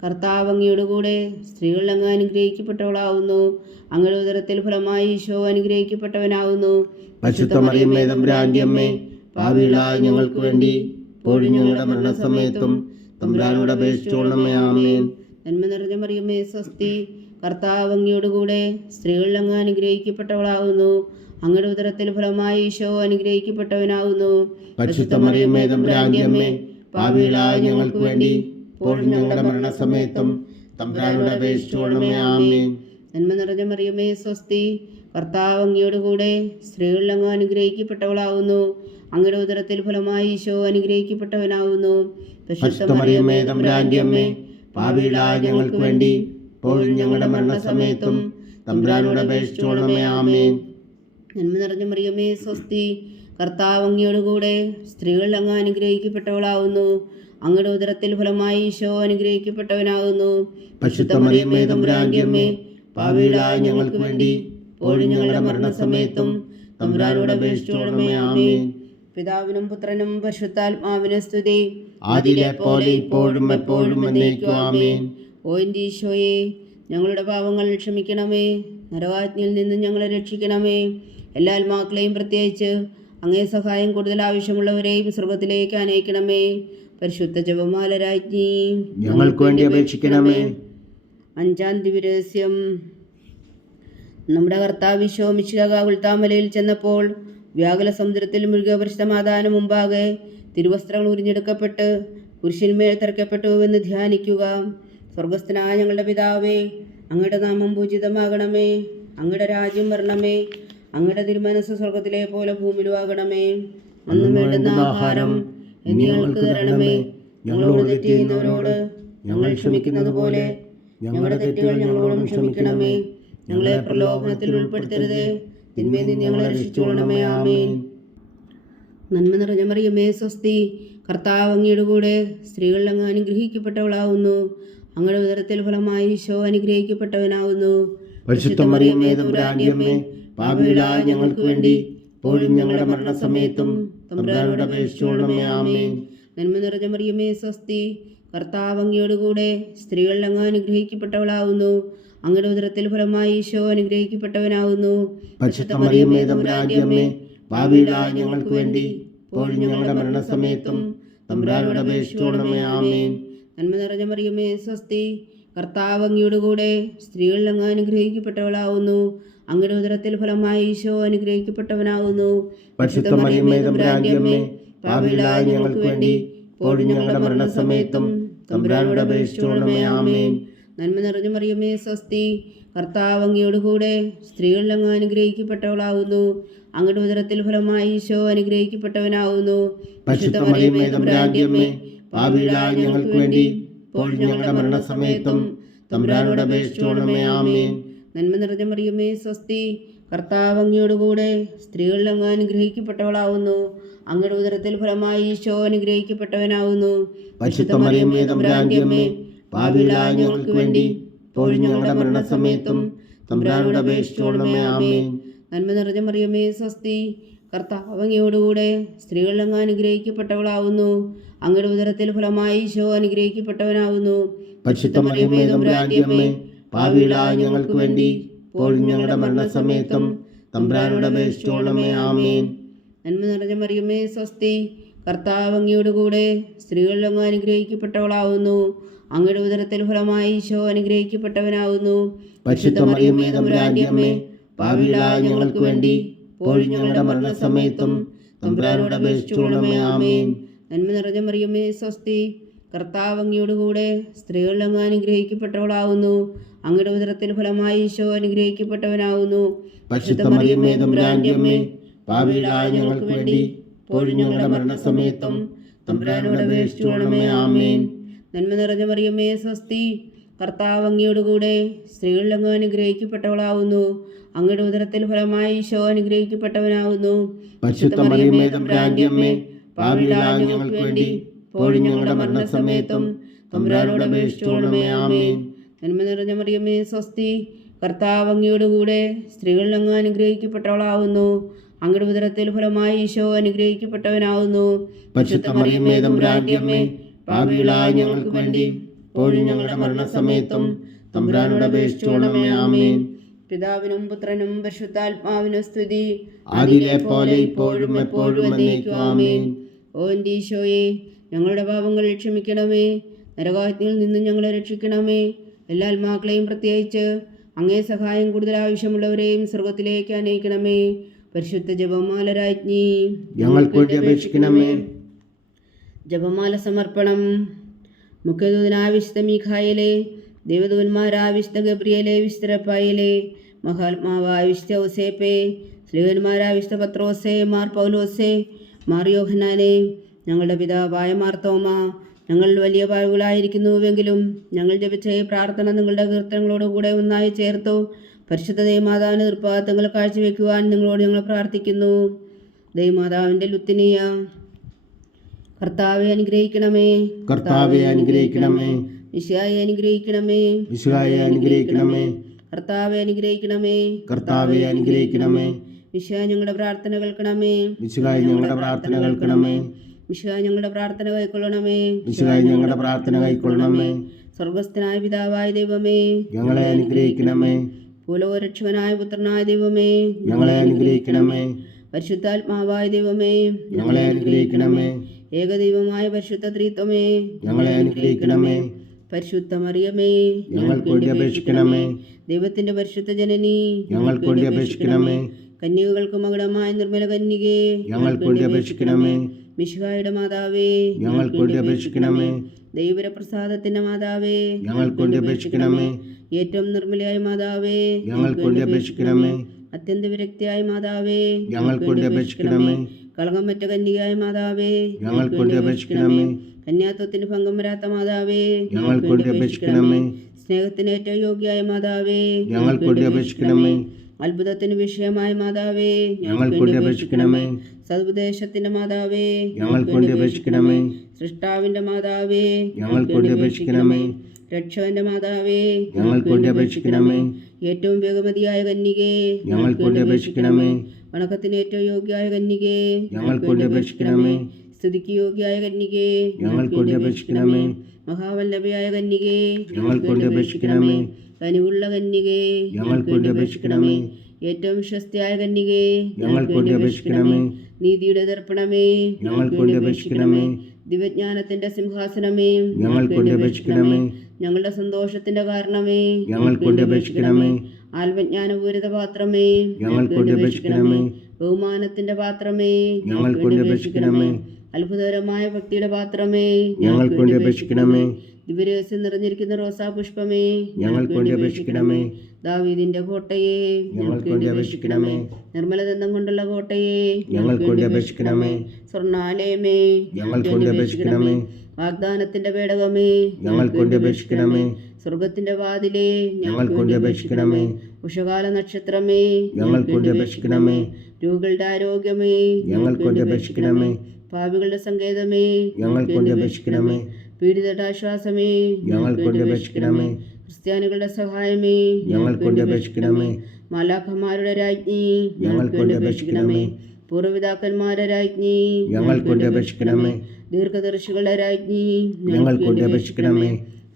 കർത്താവ് അങ്ങയുടെ കൂടെ സ്ത്രീകളിൽ അങ്ങ് അനുഗ്രഹിക്കപ്പെട്ടവളാകുന്നു. അങ്ങയുടെ ഉദരത്തിൽ ഫലമായി ഈശോ അനുഗ്രഹിക്കപ്പെട്ടവനാകുന്നു. പരിശുദ്ധ മറിയമേ, തമ്പുരാന്റെ അമ്മേ, പാപികളായ ഞങ്ങൾക്ക് വേണ്ടി ഇപ്പോഴും ഞങ്ങളുടെ മരണസമയത്തും തമ്പുരാനോട് അപേക്ഷിച്ചുകൊള്ളണമേ. ആമേൻ. നന്മ നിറഞ്ഞ മറിയമേ, സ്വസ്തി, കർത്താവ് അങ്ങയുടെ കൂടെ സ്ത്രീകളിൽ അങ്ങ് അനുഗ്രഹിക്കപ്പെട്ടവളാകുന്നു. അങ്ങയുടെ ഉദരത്തിൽ ഫലമായി ഈശോ അനുഗ്രഹിക്കപ്പെട്ടവനാകുന്നു. പരിശുദ്ധ മറിയമേ, തമ്പുരാന്റെ അമ്മേ, പാപികളായ ഞങ്ങൾക്ക് വേണ്ടി ഇപ്പോഴും ഞങ്ങളുടെ മരണസമയത്തും തമ്പുരാനോട് അപേക്ഷിച്ചുകൊള്ളണമേ. ആമേൻ. നന്മ നിറഞ്ഞ മറിയമേ, സ്വസ്തി, കർത്താവ് അങ്ങയുടെ കൂടെ സ്ത്രീകളിൽ അങ്ങ് അനുഗ്രഹിക്കപ്പെട്ടവളാകുന്നു. അങ്ങയുടെ ഉദരത്തിൽ ഫലമായി ഈശോ അനുഗ്രഹിക്കപ്പെട്ടവനാകുന്നു. പരിശുദ്ധ മറിയമേ, തമ്പുരാന്റെ അമ്മേ, പാപികളായ ഞങ്ങൾക്ക് വേണ്ടി ഇപ്പോഴും ഞങ്ങളുടെ മരണസമയത്തും തമ്പുരാനോട് അപേക്ഷിച്ചുകൊള്ളണമേ. ആമേൻ. നന്മ നിറഞ്ഞ മറിയമേ, സ്വസ്തി, കർത്താവ് അങ്ങയുടെ കൂടെ സ്ത്രീകളിൽ അങ്ങ് അനുഗ്രഹിക്കപ്പെട്ടവളാകുന്നു. അങ്ങയുടെ ഉദരത്തിൽ ഫലമായി ഈശോ അനുഗ്രഹിക്കപ്പെട്ടവനാകുന്നു. പരിശുദ്ധ മറിയമേ, തമ്പുരാന്റെ അമ്മേ, പാപികളായ ഞങ്ങൾക്ക് വേണ്ടി ഇപ്പോഴും ഞങ്ങളുടെ മരണസമയത്തും തമ്പുരാനോട് അപേക്ഷിച്ചുകൊള്ളണമേ. ആമേൻ. പിതാവിനും പുത്രനും പരിശുദ്ധാത്മാവിനും സ്തുതി. ആദിയിലെ പോലെ ഇപ്പോഴും എപ്പോഴും എന്നേക്കും. ആമേൻ. ഓ എൻ്റെ ഈശോയെ, ഞങ്ങളുടെ പാപങ്ങൾ ക്ഷമിക്കണമേ. നരകാജ്ഞയിൽ നിന്ന് ഞങ്ങളെ രക്ഷിക്കണമേ. എല്ലാ ആത്മാക്കളെയും പ്രത്യേകിച്ച് അങ്ങേ സഹായം കൂടുതൽ ആവശ്യമുള്ളവരെയും സ്വർഗത്തിലേക്ക് അനയിക്കണമേ. പരിശുദ്ധ ജപമാല രാജ്ഞി, ഞങ്ങൾക്ക് വേണ്ടി അപേക്ഷിക്കണമേ. അഞ്ചാം ദിവ്യരഹസ്യം. നമ്മുടെ കർത്താവ് ഈശോ മിശിഹാ ഉൾത്താമലയിൽ ചെന്നപ്പോൾ വ്യാകുല സമുദ്രത്തിൽ മുഴുകിയ പരിശുദ്ധ മാതാവിന് മുമ്പാകെ തിരുവസ്ത്രങ്ങൾ ഉരിഞ്ഞെടുക്കപ്പെട്ട് കുരിശിന്മേൽ തറയ്ക്കപ്പെട്ടുവെന്ന് ധ്യാനിക്കുക. സ്വർഗസ്ഥനായ ഞങ്ങളുടെ പിതാവേ, അങ്ങയുടെ നാമം പൂജിതമാകണമേ. അങ്ങയുടെ രാജ്യം വരണമേ. അങ്ങയുടെ തിരുമനസ് സ്വർഗത്തിലെ പോലെ ഭൂമിയിലും ആകണമേ. അന്ന് വേണ്ടുന്ന ആഹാരം ഇനി ഞങ്ങൾക്ക് തരണമേ. ഞങ്ങളോട് തെറ്റ് ചെയ്യുന്നവരോട് ഞങ്ങൾ ക്ഷമിക്കുന്നത് പോലെ ഞങ്ങളുടെ തെറ്റുകൾ ഞങ്ങളോടും ക്ഷമിക്കണമേ. ഞങ്ങളെ പ്രലോഭനത്തിൽ ഉൾപ്പെടുത്തരുതേ, തിന്മയിൽ നിന്ന് ഞങ്ങളെ രക്ഷിച്ചുകൊള്ളണമേ. ആമേൻ. നന്മ നിറഞ്ഞ മറിയമേ, സ്വസ്തി, കർത്താവ് അങ്ങയുടെ കൂടെ സ്ത്രീകളിൽ അങ്ങ് അനുഗ്രഹിക്കപ്പെട്ടവളാകുന്നു. അങ്ങയുടെ ഉദരത്തിൽ ഫലമായി ഈശോ അനുഗ്രഹിക്കപ്പെട്ടവനാകുന്നു. പരിശുദ്ധ മറിയമേ, തമ്പുരാന്റെ അമ്മേ, പാപികളായ ഞങ്ങൾക്ക് വേണ്ടി ഇപ്പോഴും ഞങ്ങളുടെ മരണസമയത്തും തമ്പുരാനോട് അപേക്ഷിച്ചുകൊള്ളണമേ. ആമേൻ. നന്മ നിറഞ്ഞ മറിയമേ, സ്വസ്തി, കർത്താവ് അങ്ങയുടെ കൂടെ സ്ത്രീകളിൽ അങ്ങ് അനുഗ്രഹിക്കപ്പെട്ടവളാകുന്നു. അങ്ങയുടെ ഉദരത്തിൽ ഫലമായി ഈശോ അനുഗ്രഹിക്കപ്പെട്ടവനാകുന്നു. പരിശുദ്ധ മറിയമേ, തമ്പുരാന്റെ അമ്മേ, പാപികളായ ഞങ്ങൾക്ക് വേണ്ടി ഇപ്പോഴും ഞങ്ങളുടെ മരണസമയത്തും തമ്പുരാനോട് അപേക്ഷിച്ചുകൊള്ളണമേ. ആമേൻ. നന്മ നിറഞ്ഞ മറിയമേ, സ്വസ്തി, കർത്താവ് അങ്ങയുടെ കൂടെ സ്ത്രീകളിൽ അങ്ങ് അനുഗ്രഹിക്കപ്പെട്ടവളാകുന്നു. അങ്ങയുടെ ഉദരത്തിൽ ഫലമായി ഈശോ അനുഗ്രഹിക്കപ്പെട്ടവനാകുന്നു. പരിശുദ്ധ മറിയമേ, തമ്പുരാന്റെ അമ്മേ, പാപികളായ ഞങ്ങൾക്ക് വേണ്ടി ഇപ്പോഴും ഞങ്ങളുടെ മരണസമയത്തും തമ്പുരാനോട് അപേക്ഷിച്ചുകൊള്ളണമേ. ആമേൻ. നന്മ നിറഞ്ഞ മറിയമേ സ്വസ്തി, കർത്താവ് അങ്ങയോടുകൂടെ സ്ത്രീകളിൽ അങ്ങ് അനുഗ്രഹിക്കപ്പെട്ടവളാവുന്നു. അങ്ങയുടെ ഉദരത്തിൽ ഫലമായി ഈശോ അനുഗ്രഹിക്കപ്പെട്ടവനാവുന്നു. പരിശുദ്ധ മറിയമേ തമ്പുരാന്റെ അമ്മേ, പാപികളായ ഞങ്ങൾക്ക് വേണ്ടി ഇപ്പോഴും ഞങ്ങളുടെ മരണസമയത്തും തമ്പുരാനോട് അപേക്ഷിച്ചുകൊള്ളണമേ. ആമേൻ. നന്മ നിറഞ്ഞ മറിയമേ സ്വസ്തി, കർത്താവ് അങ്ങയോടുകൂടെ സ്ത്രീകളിൽ അങ്ങ് അനുഗ്രഹിക്കപ്പെട്ടവളാവുന്നു. അങ്ങയുടെ ഉദരത്തിൽ ഫലമായി ഈശോ അനുഗ്രഹിക്കപ്പെട്ടവനാവുന്നു. പരിശുദ്ധ മറിയമേ തമ്പുരാന്റെ അമ്മേ, പാപികളായ ഞങ്ങൾക്ക് വേണ്ടി ഇപ്പോഴും ഞങ്ങളുടെ മരണസമയത്തും തമ്പുരാനോട് അപേക്ഷിച്ചുകൊള്ളണമേ. ആമേൻ. നന്മ നിറഞ്ഞ മറിയമേ സ്വസ്തി, കർത്താവ് അങ്ങയോടുകൂടെ സ്ത്രീകളിൽ അങ്ങ് അനുഗ്രഹിക്കപ്പെട്ടവളാവുന്നു. അങ്ങയുടെ ഉദരത്തിൽ ഫലമായി ഈശോ അനുഗ്രഹിക്കപ്പെട്ടവനാവുന്നു. പരിശുദ്ധ മറിയമേ തമ്പുരാന്റെ അമ്മേ, പാപികളായ ഞങ്ങൾക്ക് വേണ്ടി ഇപ്പോഴും ഞങ്ങളുടെ മരണസമയത്തും തമ്പുരാനോട് അപേക്ഷിച്ചുകൊള്ളണമേ. ആമേൻ. നന്മ നിറഞ്ഞ മറിയമേ സ്വസ്തി, കർത്താവ് അങ്ങയോടുകൂടെ സ്ത്രീകളിൽ അങ്ങ് അനുഗ്രഹിക്കപ്പെട്ടവളാവുന്നു. അങ്ങയുടെ ഉദരത്തിൽ ഫലമായി ഈശോ അനുഗ്രഹിക്കപ്പെട്ടവനാവുന്നു. പരിശുദ്ധ മറിയമേ തമ്പുരാന്റെ അമ്മേ, പാപികളായ ഞങ്ങൾക്ക് വേണ്ടി ഇപ്പോഴും ഞങ്ങളുടെ മരണസമയത്തും തമ്പുരാനോട് അപേക്ഷിച്ചുകൊള്ളണമേ. ആമേൻ. നന്മ നിറഞ്ഞ മറിയമേ സ്വസ്തി, കർത്താവ് അങ്ങയോടുകൂടെ സ്ത്രീകളിൽ അങ്ങ് അനുഗ്രഹിക്കപ്പെട്ടവളാവുന്നു. അങ്ങയുടെ ഉദരത്തിൽ ഫലമായി ഈശോ അനുഗ്രഹിക്കപ്പെട്ടവനാവുന്നു. പരിശുദ്ധ മറിയമേ തമ്പുരാന്റെ അമ്മേ, പാപികളായ ഞങ്ങൾക്ക് വേണ്ടി ഇപ്പോഴും ഞങ്ങളുടെ മരണസമയത്തും തമ്പുരാനോട് അപേക്ഷിച്ചുകൊള്ളണമേ. ആമേൻ. നന്മ നിറഞ്ഞ മറിയമേ സ്വസ്തി, കർത്താവ് അങ്ങയോടുകൂടെ സ്ത്രീകളിൽ അങ്ങ് അനുഗ്രഹിക്കപ്പെട്ടവളാവുന്നു. അങ്ങയുടെ ഉദരത്തിൽ ഫലമായി ഈശോ അനുഗ്രഹിക്കപ്പെട്ടവനാവുന്നു. പരിശുദ്ധ മറിയമേ തമ്പുരാന്റെ അമ്മേ, പാപികളായ ഞങ്ങൾക്ക് വേണ്ടി ഇപ്പോഴും ഞങ്ങളുടെ മരണസമയത്തും തമ്പുരാനോട് അപേക്ഷിച്ചുകൊള്ളണമേ. ആമേൻ. നന്മ നിറഞ്ഞ മറിയമേ സ്വസ്തി, കർത്താവ് അങ്ങയോടുകൂടെ സ്ത്രീകളിൽ അങ്ങ് അനുഗ്രഹിക്കപ്പെട്ടവളാവുന്നു. അങ്ങയുടെ ഉദരത്തിൽ ഫലമായി ഈശോ അനുഗ്രഹിക്കപ്പെട്ടവനാവുന്നു. പരിശുദ്ധ മറിയമേ തമ്പുരാന്റെ അമ്മേ, പാപികളായ ഞങ്ങൾക്ക് വേണ്ടി ഇപ്പോഴും ഞങ്ങളുടെ മരണസമയത്തും തമ്പുരാനോട് അപേക്ഷിച്ചുകൊള്ളണമേ. ആമേൻ. പിതാവിനും പുത്രനും പരിശുദ്ധാത്മാവിനും സ്തുതി, ആദിയിലെ പോലെ ഇപ്പോഴും എപ്പോഴും എന്നേക്കും. ആമേൻ. ഓ എൻ്റെ ഈശോയെ, ഞങ്ങളുടെ പാപങ്ങൾ ക്ഷമിക്കണമേ. നരകാഗ്നിയിൽ നിന്നും ഞങ്ങളെ രക്ഷിക്കണമേ. എല്ലാ ആത്മാക്കളെയും പ്രത്യേകിച്ച് അങ്ങേ സഹായം കൂടുതൽ ആവശ്യമുള്ളവരെയും സ്വർഗത്തിലേക്ക് അനയിക്കണമേ. പരിശുദ്ധ ജപമാല രാജ്ഞി, ഞങ്ങൾക്ക് വേണ്ടി അപേക്ഷിക്കണമേ. ജപമാല സമർപ്പണം. മുഖ്യദൂതനായ വിശുദ്ധ മീഖായേലേ, ദേവദൂതന്മാരായ വിശുദ്ധ ഗബ്രിയേലേ, വിശുദ്ധ റഫായേലേ, മഹാത്മാവായ വിശുദ്ധ ഔസേപ്പേ, സ്ലീഹന്മാരായ വിശുദ്ധ പത്രോസേ, മാർ പൗലോസേ, മാർ യോഹന്നാനേ, ഞങ്ങളുടെ പിതാവായ മാർത്തോമ, ഞങ്ങൾ വലിയ പാപികളായിരിക്കുന്നുവെങ്കിലും ഞങ്ങൾ ജപിച്ച ഈ പ്രാർത്ഥന നിങ്ങളുടെ കീർത്തനങ്ങളോടുകൂടെ ഒന്നായി ചേർത്തു പരിശുദ്ധ ദൈവമാതാവിൻ്റെ തൃപ്പാദങ്ങൾ കാഴ്ചവെക്കുവാൻ നിങ്ങളോട് ഞങ്ങൾ പ്രാർത്ഥിക്കുന്നു. ദൈവമാതാവിൻ്റെ ലുത്തിനിയ, കർത്താവെ അനുഗ്രഹിക്കണമേ. കർത്താവെ അനുഗ്രഹിക്കണമേ. മിശിഹായെ അനുഗ്രഹിക്കണമേ. മിശിഹായെ അനുഗ്രഹിക്കണമേ. കർത്താവെ അനുഗ്രഹിക്കണമേ. കർത്താവെ അനുഗ്രഹിക്കണമേ. മിശിഹാ ഞങ്ങളുടെ പ്രാർത്ഥന കേൾക്കണമേ. മിശിഹായെ ഞങ്ങളുടെ പ്രാർത്ഥന കേൾക്കണമേ. മിശിഹാ ഞങ്ങളുടെ പ്രാർത്ഥന കൈക്കൊള്ളണമേ. മിശിഹായെ ഞങ്ങളുടെ പ്രാർത്ഥന കൈക്കൊള്ളണമേ. സ്വർഗസ്ഥനായ പിതാവായ ദൈവമേ, ഞങ്ങളെ അനുഗ്രഹിക്കണമേ. ഭൂലോകരക്ഷകനായ പുത്രനായ ദൈവമേ, ഞങ്ങളെ അനുഗ്രഹിക്കണമേ. പരിശുദ്ധാത്മാവായ ദൈവമേ, ഞങ്ങളെ അനുഗ്രഹിക്കണമേ. ഏകദൈവമായ പരിശുദ്ധ ത്രിത്വമേ, ഞങ്ങളെ അനുഗ്രഹിക്കണമേ. പരിശുദ്ധ മറിയമേ, ഞങ്ങൾക്ക് വേണ്ടി അപേക്ഷിക്കണമേ. ദൈവത്തിന്റെ പരിശുദ്ധ ജനനി, ഞങ്ങൾക്ക് വേണ്ടി അപേക്ഷിക്കണമേ. കന്യകൾക്ക് മകുടമായ നിർമ്മല കന്യകേ, ഞങ്ങൾക്ക് വേണ്ടി അപേക്ഷിക്കണമേ. മിശിഹായുടെ മാതാവേ, ഞങ്ങൾക്ക് വേണ്ടി അപേക്ഷിക്കണമേ. ദൈവപ്രസാദത്തിന്റെ മാതാവേ, ഞങ്ങൾക്ക് വേണ്ടി അപേക്ഷിക്കണമേ. ഏറ്റവും നിർമ്മലയായ മാതാവേ, ഞങ്ങൾക്ക് വേണ്ടി അപേക്ഷിക്കണമേ. അത്യന്ത വിരക്തിയായ മാതാവേ, ഞങ്ങൾക്ക് വേണ്ടി അപേക്ഷിക്കണമേ. കളങ്കമറ്റ കന്യകയായ മാതാവേ, ഞങ്ങൾക്ക് വേണ്ടി അപേക്ഷിക്കണമേ. കന്യാത്വത്തിന് ഭംഗം വരാത്ത മാതാവേ, ഞങ്ങൾക്ക് വേണ്ടി അപേക്ഷിക്കണമേ. സ്നേഹത്തിന് ഏറ്റവും യോഗ്യയായ മാതാവേ, ഞങ്ങൾക്ക് വേണ്ടി അപേക്ഷിക്കണമേ. അത്ഭുതത്തിന് വിഷയമായ മാതാവേ, ഞങ്ങൾക്ക് വേണ്ടി അപേക്ഷിക്കണമേ. സദ്പദേശത്തിന്റെ മാതാവേ, ഞങ്ങൾക്ക് വേണ്ടി അപേക്ഷിക്കണമേ. സൃഷ്ടാവിന്റെ മാതാവേ, ഞങ്ങൾക്ക് വേണ്ടി അപേക്ഷിക്കണമേ. രക്ഷകന്റെ മാതാവേ, ഞങ്ങൾക്ക് വേണ്ടി അപേക്ഷിക്കണമേ. ഏറ്റവും വേഗമതിയായ കന്യകേ, ഞങ്ങൾക്ക് വേണ്ടി അപേക്ഷിക്കണമേ. വണക്കത്തിന് ഏറ്റവും യോഗ്യയായ കന്യകേ, ഞങ്ങൾക്ക് വേണ്ടി അപേക്ഷിക്കണമേ. സ്തുതിക്ക് യോഗ്യയായ കന്യകേ, ഞങ്ങൾക്ക് വേണ്ടി അപേക്ഷിക്കണമേ. മഹാവല്ലഭയായ കന്യകേ, ഞങ്ങൾക്ക് വേണ്ടി അപേക്ഷിക്കണമേ. കനിവുള്ള കന്യകേ, ഞങ്ങൾക്ക് വേണ്ടി അപേക്ഷിക്കണമേ. ഏറ്റവും വിശ്വസ്തയായ കന്യകേ, ഞങ്ങൾക്ക് വേണ്ടി അപേക്ഷിക്കണമേ. നീതിയുടെ ദർപ്പണമേ, ഞങ്ങൾക്ക് വേണ്ടി അപേക്ഷിക്കണമേ. ദിവ്യജ്ഞാനത്തിന്റെ സിംഹാസനമേ, ഞങ്ങൾക്ക് വേണ്ടി അപേക്ഷിക്കണമേ. ഞങ്ങളുടെ സന്തോഷത്തിന്റെ കാരണമേ, ഞങ്ങൾക്ക് വേണ്ടി അപേക്ഷിക്കണമേ. ആത്മജ്ഞാനപൂരിത പാത്രമേ, ഞങ്ങൾക്ക് വേണ്ടി അപേക്ഷിക്കണമേ. ബഹുമാനത്തിന്റെ പാത്രമേ, ഞങ്ങൾക്ക് വേണ്ടി അപേക്ഷിക്കണമേ. അത്ഭുതകരമായ ഭക്തിയുടെ പാത്രമേ, ഞങ്ങൾക്ക് വേണ്ടി അപേക്ഷിക്കണമേ. ദിവ്യരഹസ്യം നിറഞ്ഞിരിക്കുന്ന റോസാ പുഷ്പമേ, ഞങ്ങൾക്ക് വേണ്ടി അപേക്ഷിക്കണമേ. ദാവീദിന്റെ കോട്ടയെ, ഞങ്ങൾക്ക് വേണ്ടി അപേക്ഷിക്കണമേ. നിർമ്മലദന്തം കൊണ്ടുള്ള കോട്ടയെ, ഞങ്ങൾക്ക് വേണ്ടി അപേക്ഷിക്കണമേ. സ്വർണ്ണാലയമേ, ഞങ്ങൾക്ക് വേണ്ടി അപേക്ഷിക്കണമേ. വാഗ്ദാനത്തിന്റെ പേടകമേ, ഞങ്ങൾക്ക് വേണ്ടി അപേക്ഷിക്കണമേ. സ്വർഗത്തിന്റെ വാതിലേ, ഞങ്ങൾക്ക് വേണ്ടി അപേക്ഷിക്കണമേ. ഉഷകാല നക്ഷത്രമേ, ഞങ്ങൾക്ക് വേണ്ടി അപേക്ഷിക്കണമേ. രോഗികളുടെ ആരോഗ്യമേ, ഞങ്ങൾക്ക് വേണ്ടി അപേക്ഷിക്കണമേ. പാപികളുടെ സങ്കേതമേ, ഞങ്ങൾക്ക് വേണ്ടി അപേക്ഷിക്കണമേ. പീഡിതരുടെ ആശ്വാസമേ, ഞങ്ങൾക്ക് വേണ്ടി അപേക്ഷിക്കണമേ. ക്രിസ്ത്യാനികളുടെ സഹായമേ, ഞങ്ങൾക്ക് വേണ്ടി അപേക്ഷിക്കണമേ. മാലാഖമാരുടെ രാജ്ഞി, ഞങ്ങൾക്ക് വേണ്ടി അപേക്ഷിക്കണമേ. പൂർവ്വപിതാക്കന്മാരുടെ രാജ്ഞി, ഞങ്ങൾക്ക് വേണ്ടി അപേക്ഷിക്കണമേ. ദീർഘദർശികളുടെ രാജ്ഞി, ഞങ്ങൾക്ക് വേണ്ടി അപേക്ഷിക്കണമേ.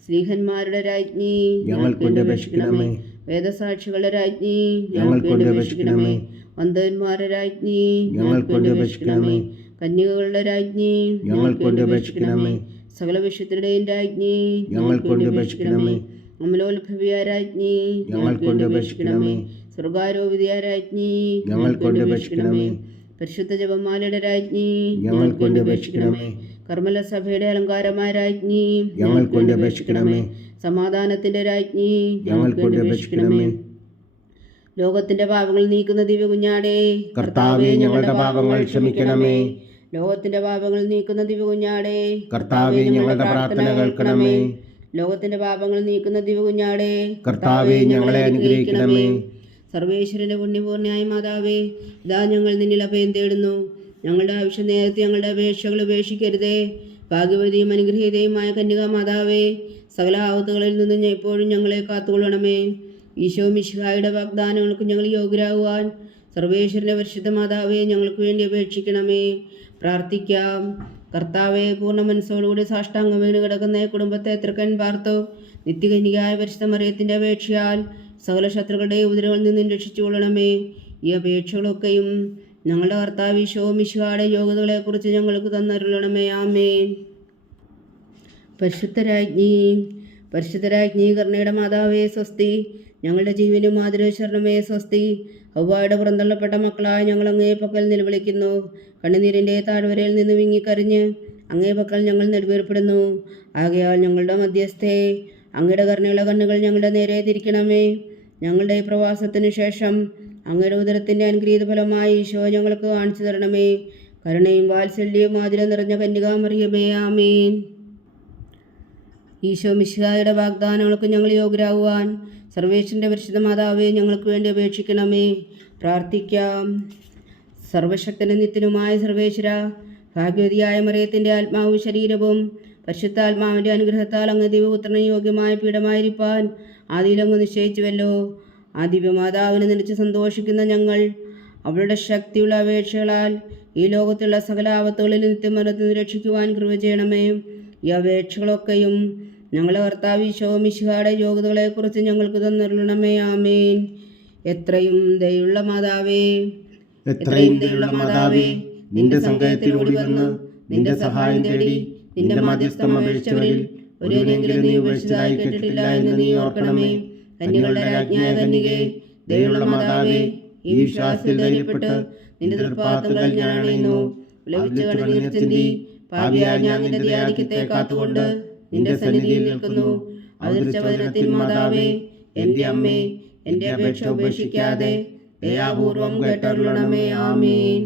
സ്ലീഹന്മാരുടെ രാജ്ഞി, ഞങ്ങൾക്ക് വേണ്ടി അപേക്ഷിക്കണമേ. വേദസാക്ഷികളുടെ രാജ്ഞി, ഞങ്ങൾക്ക് വേണ്ടി അപേക്ഷിക്കണമേ. വന്ദന്മാരുടെ രാജ്ഞി, ഞങ്ങൾക്ക് വേണ്ടി അപേക്ഷിക്കണമേ. കന്യകകളുടെ രാജ്ഞി, ഞങ്ങൾക്ക് വേണ്ടി അപേക്ഷിക്കണമേ. സകല വിശുദ്ധരുടെയും രാജ്ഞി, ഞങ്ങൾക്ക് വേണ്ടി അപേക്ഷിക്കണമേ. അമലോത്ഭവിയ രാജ്ഞി, ഞങ്ങൾക്ക് വേണ്ടി അപേക്ഷിക്കണമേ. സ്വർഗാരോപിതയ രാജ്ഞി, ഞങ്ങൾക്ക് വേണ്ടി അപേക്ഷിക്കണമേ. പരിശുദ്ധ ജപമാലയുടെ രാജ്ഞി, ഞങ്ങൾക്ക് വേണ്ടി അപേക്ഷിക്കണമേ. കർമ്മല സഭയുടെ അലങ്കാരമായ രാജ്ഞി, ഞങ്ങൾക്ക് വേണ്ടി അപേക്ഷിക്കണമേ. സമാധാനത്തിന്റെ രാജ്ഞി, ഞങ്ങൾക്ക് വേണ്ടി അപേക്ഷിക്കണമേ. ലോകത്തിന്റെ പാപങ്ങൾ നീക്കുന്ന ദിവ്യ കുഞ്ഞാടേ, കർത്താവേ, ഞങ്ങളുടെ പാപങ്ങൾ ക്ഷമിക്കണമേ. ലോകത്തിന്റെ പാപങ്ങൾ നീക്കുന്ന ദിവ്യ കുഞ്ഞാടേ, കർത്താവേ, ഞങ്ങളുടെ പ്രാർത്ഥന കേൾക്കണമേ. ലോകത്തിന്റെ പാപങ്ങൾ നീക്കുന്ന ദിവ്യ കുഞ്ഞാടേ, കർത്താവേ, ഞങ്ങളെ അനുഗ്രഹിക്കണമേ. സർവേശ്വരന്റെ പുണ്യപൂർണ്ണയായ മാതാവേ, ഇതാ ഞങ്ങൾ നിന്നിൽ അഭയം തേടുന്നു. ഞങ്ങളുടെ ആവശ്യ നേരത്തെ ഞങ്ങളുടെ അപേക്ഷകൾ ഉപേക്ഷിക്കരുതേ. ഭാഗ്യവതിയും അനുഗ്രഹീതയുമായ കന്യകാ മാതാവേ, സകല ആപത്തുകളിൽ നിന്നും എപ്പോഴും ഞങ്ങളെ കാത്തുകൊള്ളണമേ. ഈശോ മിശിഹായുടെ വാഗ്ദാനങ്ങൾക്ക് ഞങ്ങൾ യോഗ്യരാകുവാൻ സർവേശ്വരന്റെ പരിശുദ്ധ മാതാവേ, ഞങ്ങൾക്ക് വേണ്ടി അപേക്ഷിക്കണമേ. പ്രാർത്ഥിക്കാം. കർത്താവെ, പൂർണ്ണ മനസ്സോടുകൂടി സാഷ്ടാംഗം വീണ് കിടക്കുന്ന കുടുംബത്തെ തൃക്കൻ പാർത്തു നിത്യകന്യകയായ പരിശുദ്ധ മറിയത്തിന്റെ അപേക്ഷയാൽ സകല ശത്രുക്കളുടെ ഉപദ്രവങ്ങളിൽ നിന്നും രക്ഷിച്ചുകൊള്ളണമേ. ഈ അപേക്ഷകളൊക്കെയും ഞങ്ങളുടെ കർത്താവ് ഈശോ മിശിഹായുടെ യോഗ്യതകളെക്കുറിച്ച് ഞങ്ങൾക്ക് തന്നരുളണമേ. ആമേൻ. പരിശുദ്ധരാജ്ഞി കരുണയുടെ മാതാവേ സ്വസ്തി. ഞങ്ങളുടെ ജീവനും മാതൃശരണമേ സ്വസ്തി. ഹവ്വായുടെ പുറന്തള്ളപ്പെട്ട മക്കളായ ഞങ്ങൾ അങ്ങേ പക്കൽ നിലവിളിക്കുന്നു. കണ്ണുനീരിൻ്റെ താഴ്വരയിൽ നിന്ന് വിങ്ങിക്കരിഞ്ഞ് അങ്ങേ പക്കൽ ഞങ്ങൾ നെടുവേർപ്പെടുന്നു. ആകയാൽ ഞങ്ങളുടെ മധ്യസ്ഥേ, അങ്ങയുടെ കരുണയുള്ള കണ്ണുകൾ ഞങ്ങളുടെ നേരെ തിരിക്കണമേ. ഞങ്ങളുടെ ഈ പ്രവാസത്തിനു ശേഷം അങ്ങയുടെ ഉദരത്തിൻ്റെ അനുഗ്രഹീത ഫലമായി ഈശോ ഞങ്ങൾക്ക് കാണിച്ചു തരണമേ. കരുണയും വാത്സല്യവും ആതിരം നിറഞ്ഞ കന്യകാമറിയമേ. ആമേൻ. ഈശോ മിശിഹായുടെ വാഗ്ദാനങ്ങൾക്ക് ഞങ്ങൾ യോഗ്യരാകുവാൻ സർവേശ്വരൻ്റെ പരിശുദ്ധ മാതാവേ, ഞങ്ങൾക്ക് വേണ്ടി അപേക്ഷിക്കണമേ. പ്രാർത്ഥിക്കാം. സർവശക്തനും നിത്യനുമായ സർവേശ്വര, ഭാഗ്യവതിയായ മറിയത്തിൻ്റെ ആത്മാവും ശരീരവും പരിശുദ്ധാത്മാവിൻ്റെ അനുഗ്രഹത്താൽ അങ്ങ് ദിവ്യപുത്രന് യോഗ്യമായ പീഠമായിരിക്കാൻ ആദിയിലങ്ങ് നിശ്ചയിച്ചുവല്ലോ. ആ ദിവ്യമാതാവിനെ നിലച്ച് സന്തോഷിക്കുന്ന ഞങ്ങൾ അവളുടെ ശക്തിയുള്ള അപേക്ഷകളാൽ ഈ ലോകത്തുള്ള സകല ആപത്തുകളിൽ നിത്യമരണത്തിൽ രക്ഷിക്കുവാൻ കൃപ ചെയ്യണമേ. ഈ അപേക്ഷകളൊക്കെയും ഞങ്ങളെ കർത്താവ് ഈശോ മിശിഹായുടെ യോഗ്യതകളെക്കുറിച്ച് ഞങ്ങൾക്ക് തന്നരുളണമേ. ആമേൻ. എത്രയും ദയുള്ള മാതാവേ, നിന്റെ സങ്കേതത്തിലൂടി വന്ന് നിന്റെ സഹായം തേടി നിന്റെ മധ്യസ്ഥം അപേക്ഷിച്ചവരിൽ ഒരുവനെങ്കിലും നീ ഉപേക്ഷിച്ചതായി കേട്ടിട്ടില്ല എന്ന് നീ ഓർക്കണമേ. കന്യകളുടെ രാജ്ഞിയായ കന്യകേ, ദയുള്ള മാതാവേ, ഈ വിശ്വാസത്തിൽ ധൈര്യപ്പെട്ട് നിന്റെ തൃപ്പാദങ്ങൾ ഞാൻ അണയുന്നു. ലഭിച്ച കണ്ണുനീർ ചിന്തി പാപിയായ ഞാൻ നിന്റെ ധ്യാനിക്കത്തെ കാത്തുകൊണ്ട് നിന്റെ സന്നിധിയിൽ നിൽക്കുന്നു. അവതരിച്ച വചനത്തിൽ മാതാവേ, എൻ്റെ അമ്മേ, എൻ്റെ അപേക്ഷ ഉപേക്ഷിക്കാതെ ദയാപൂർവം കേട്ടരുളണമേ. ആമേൻ.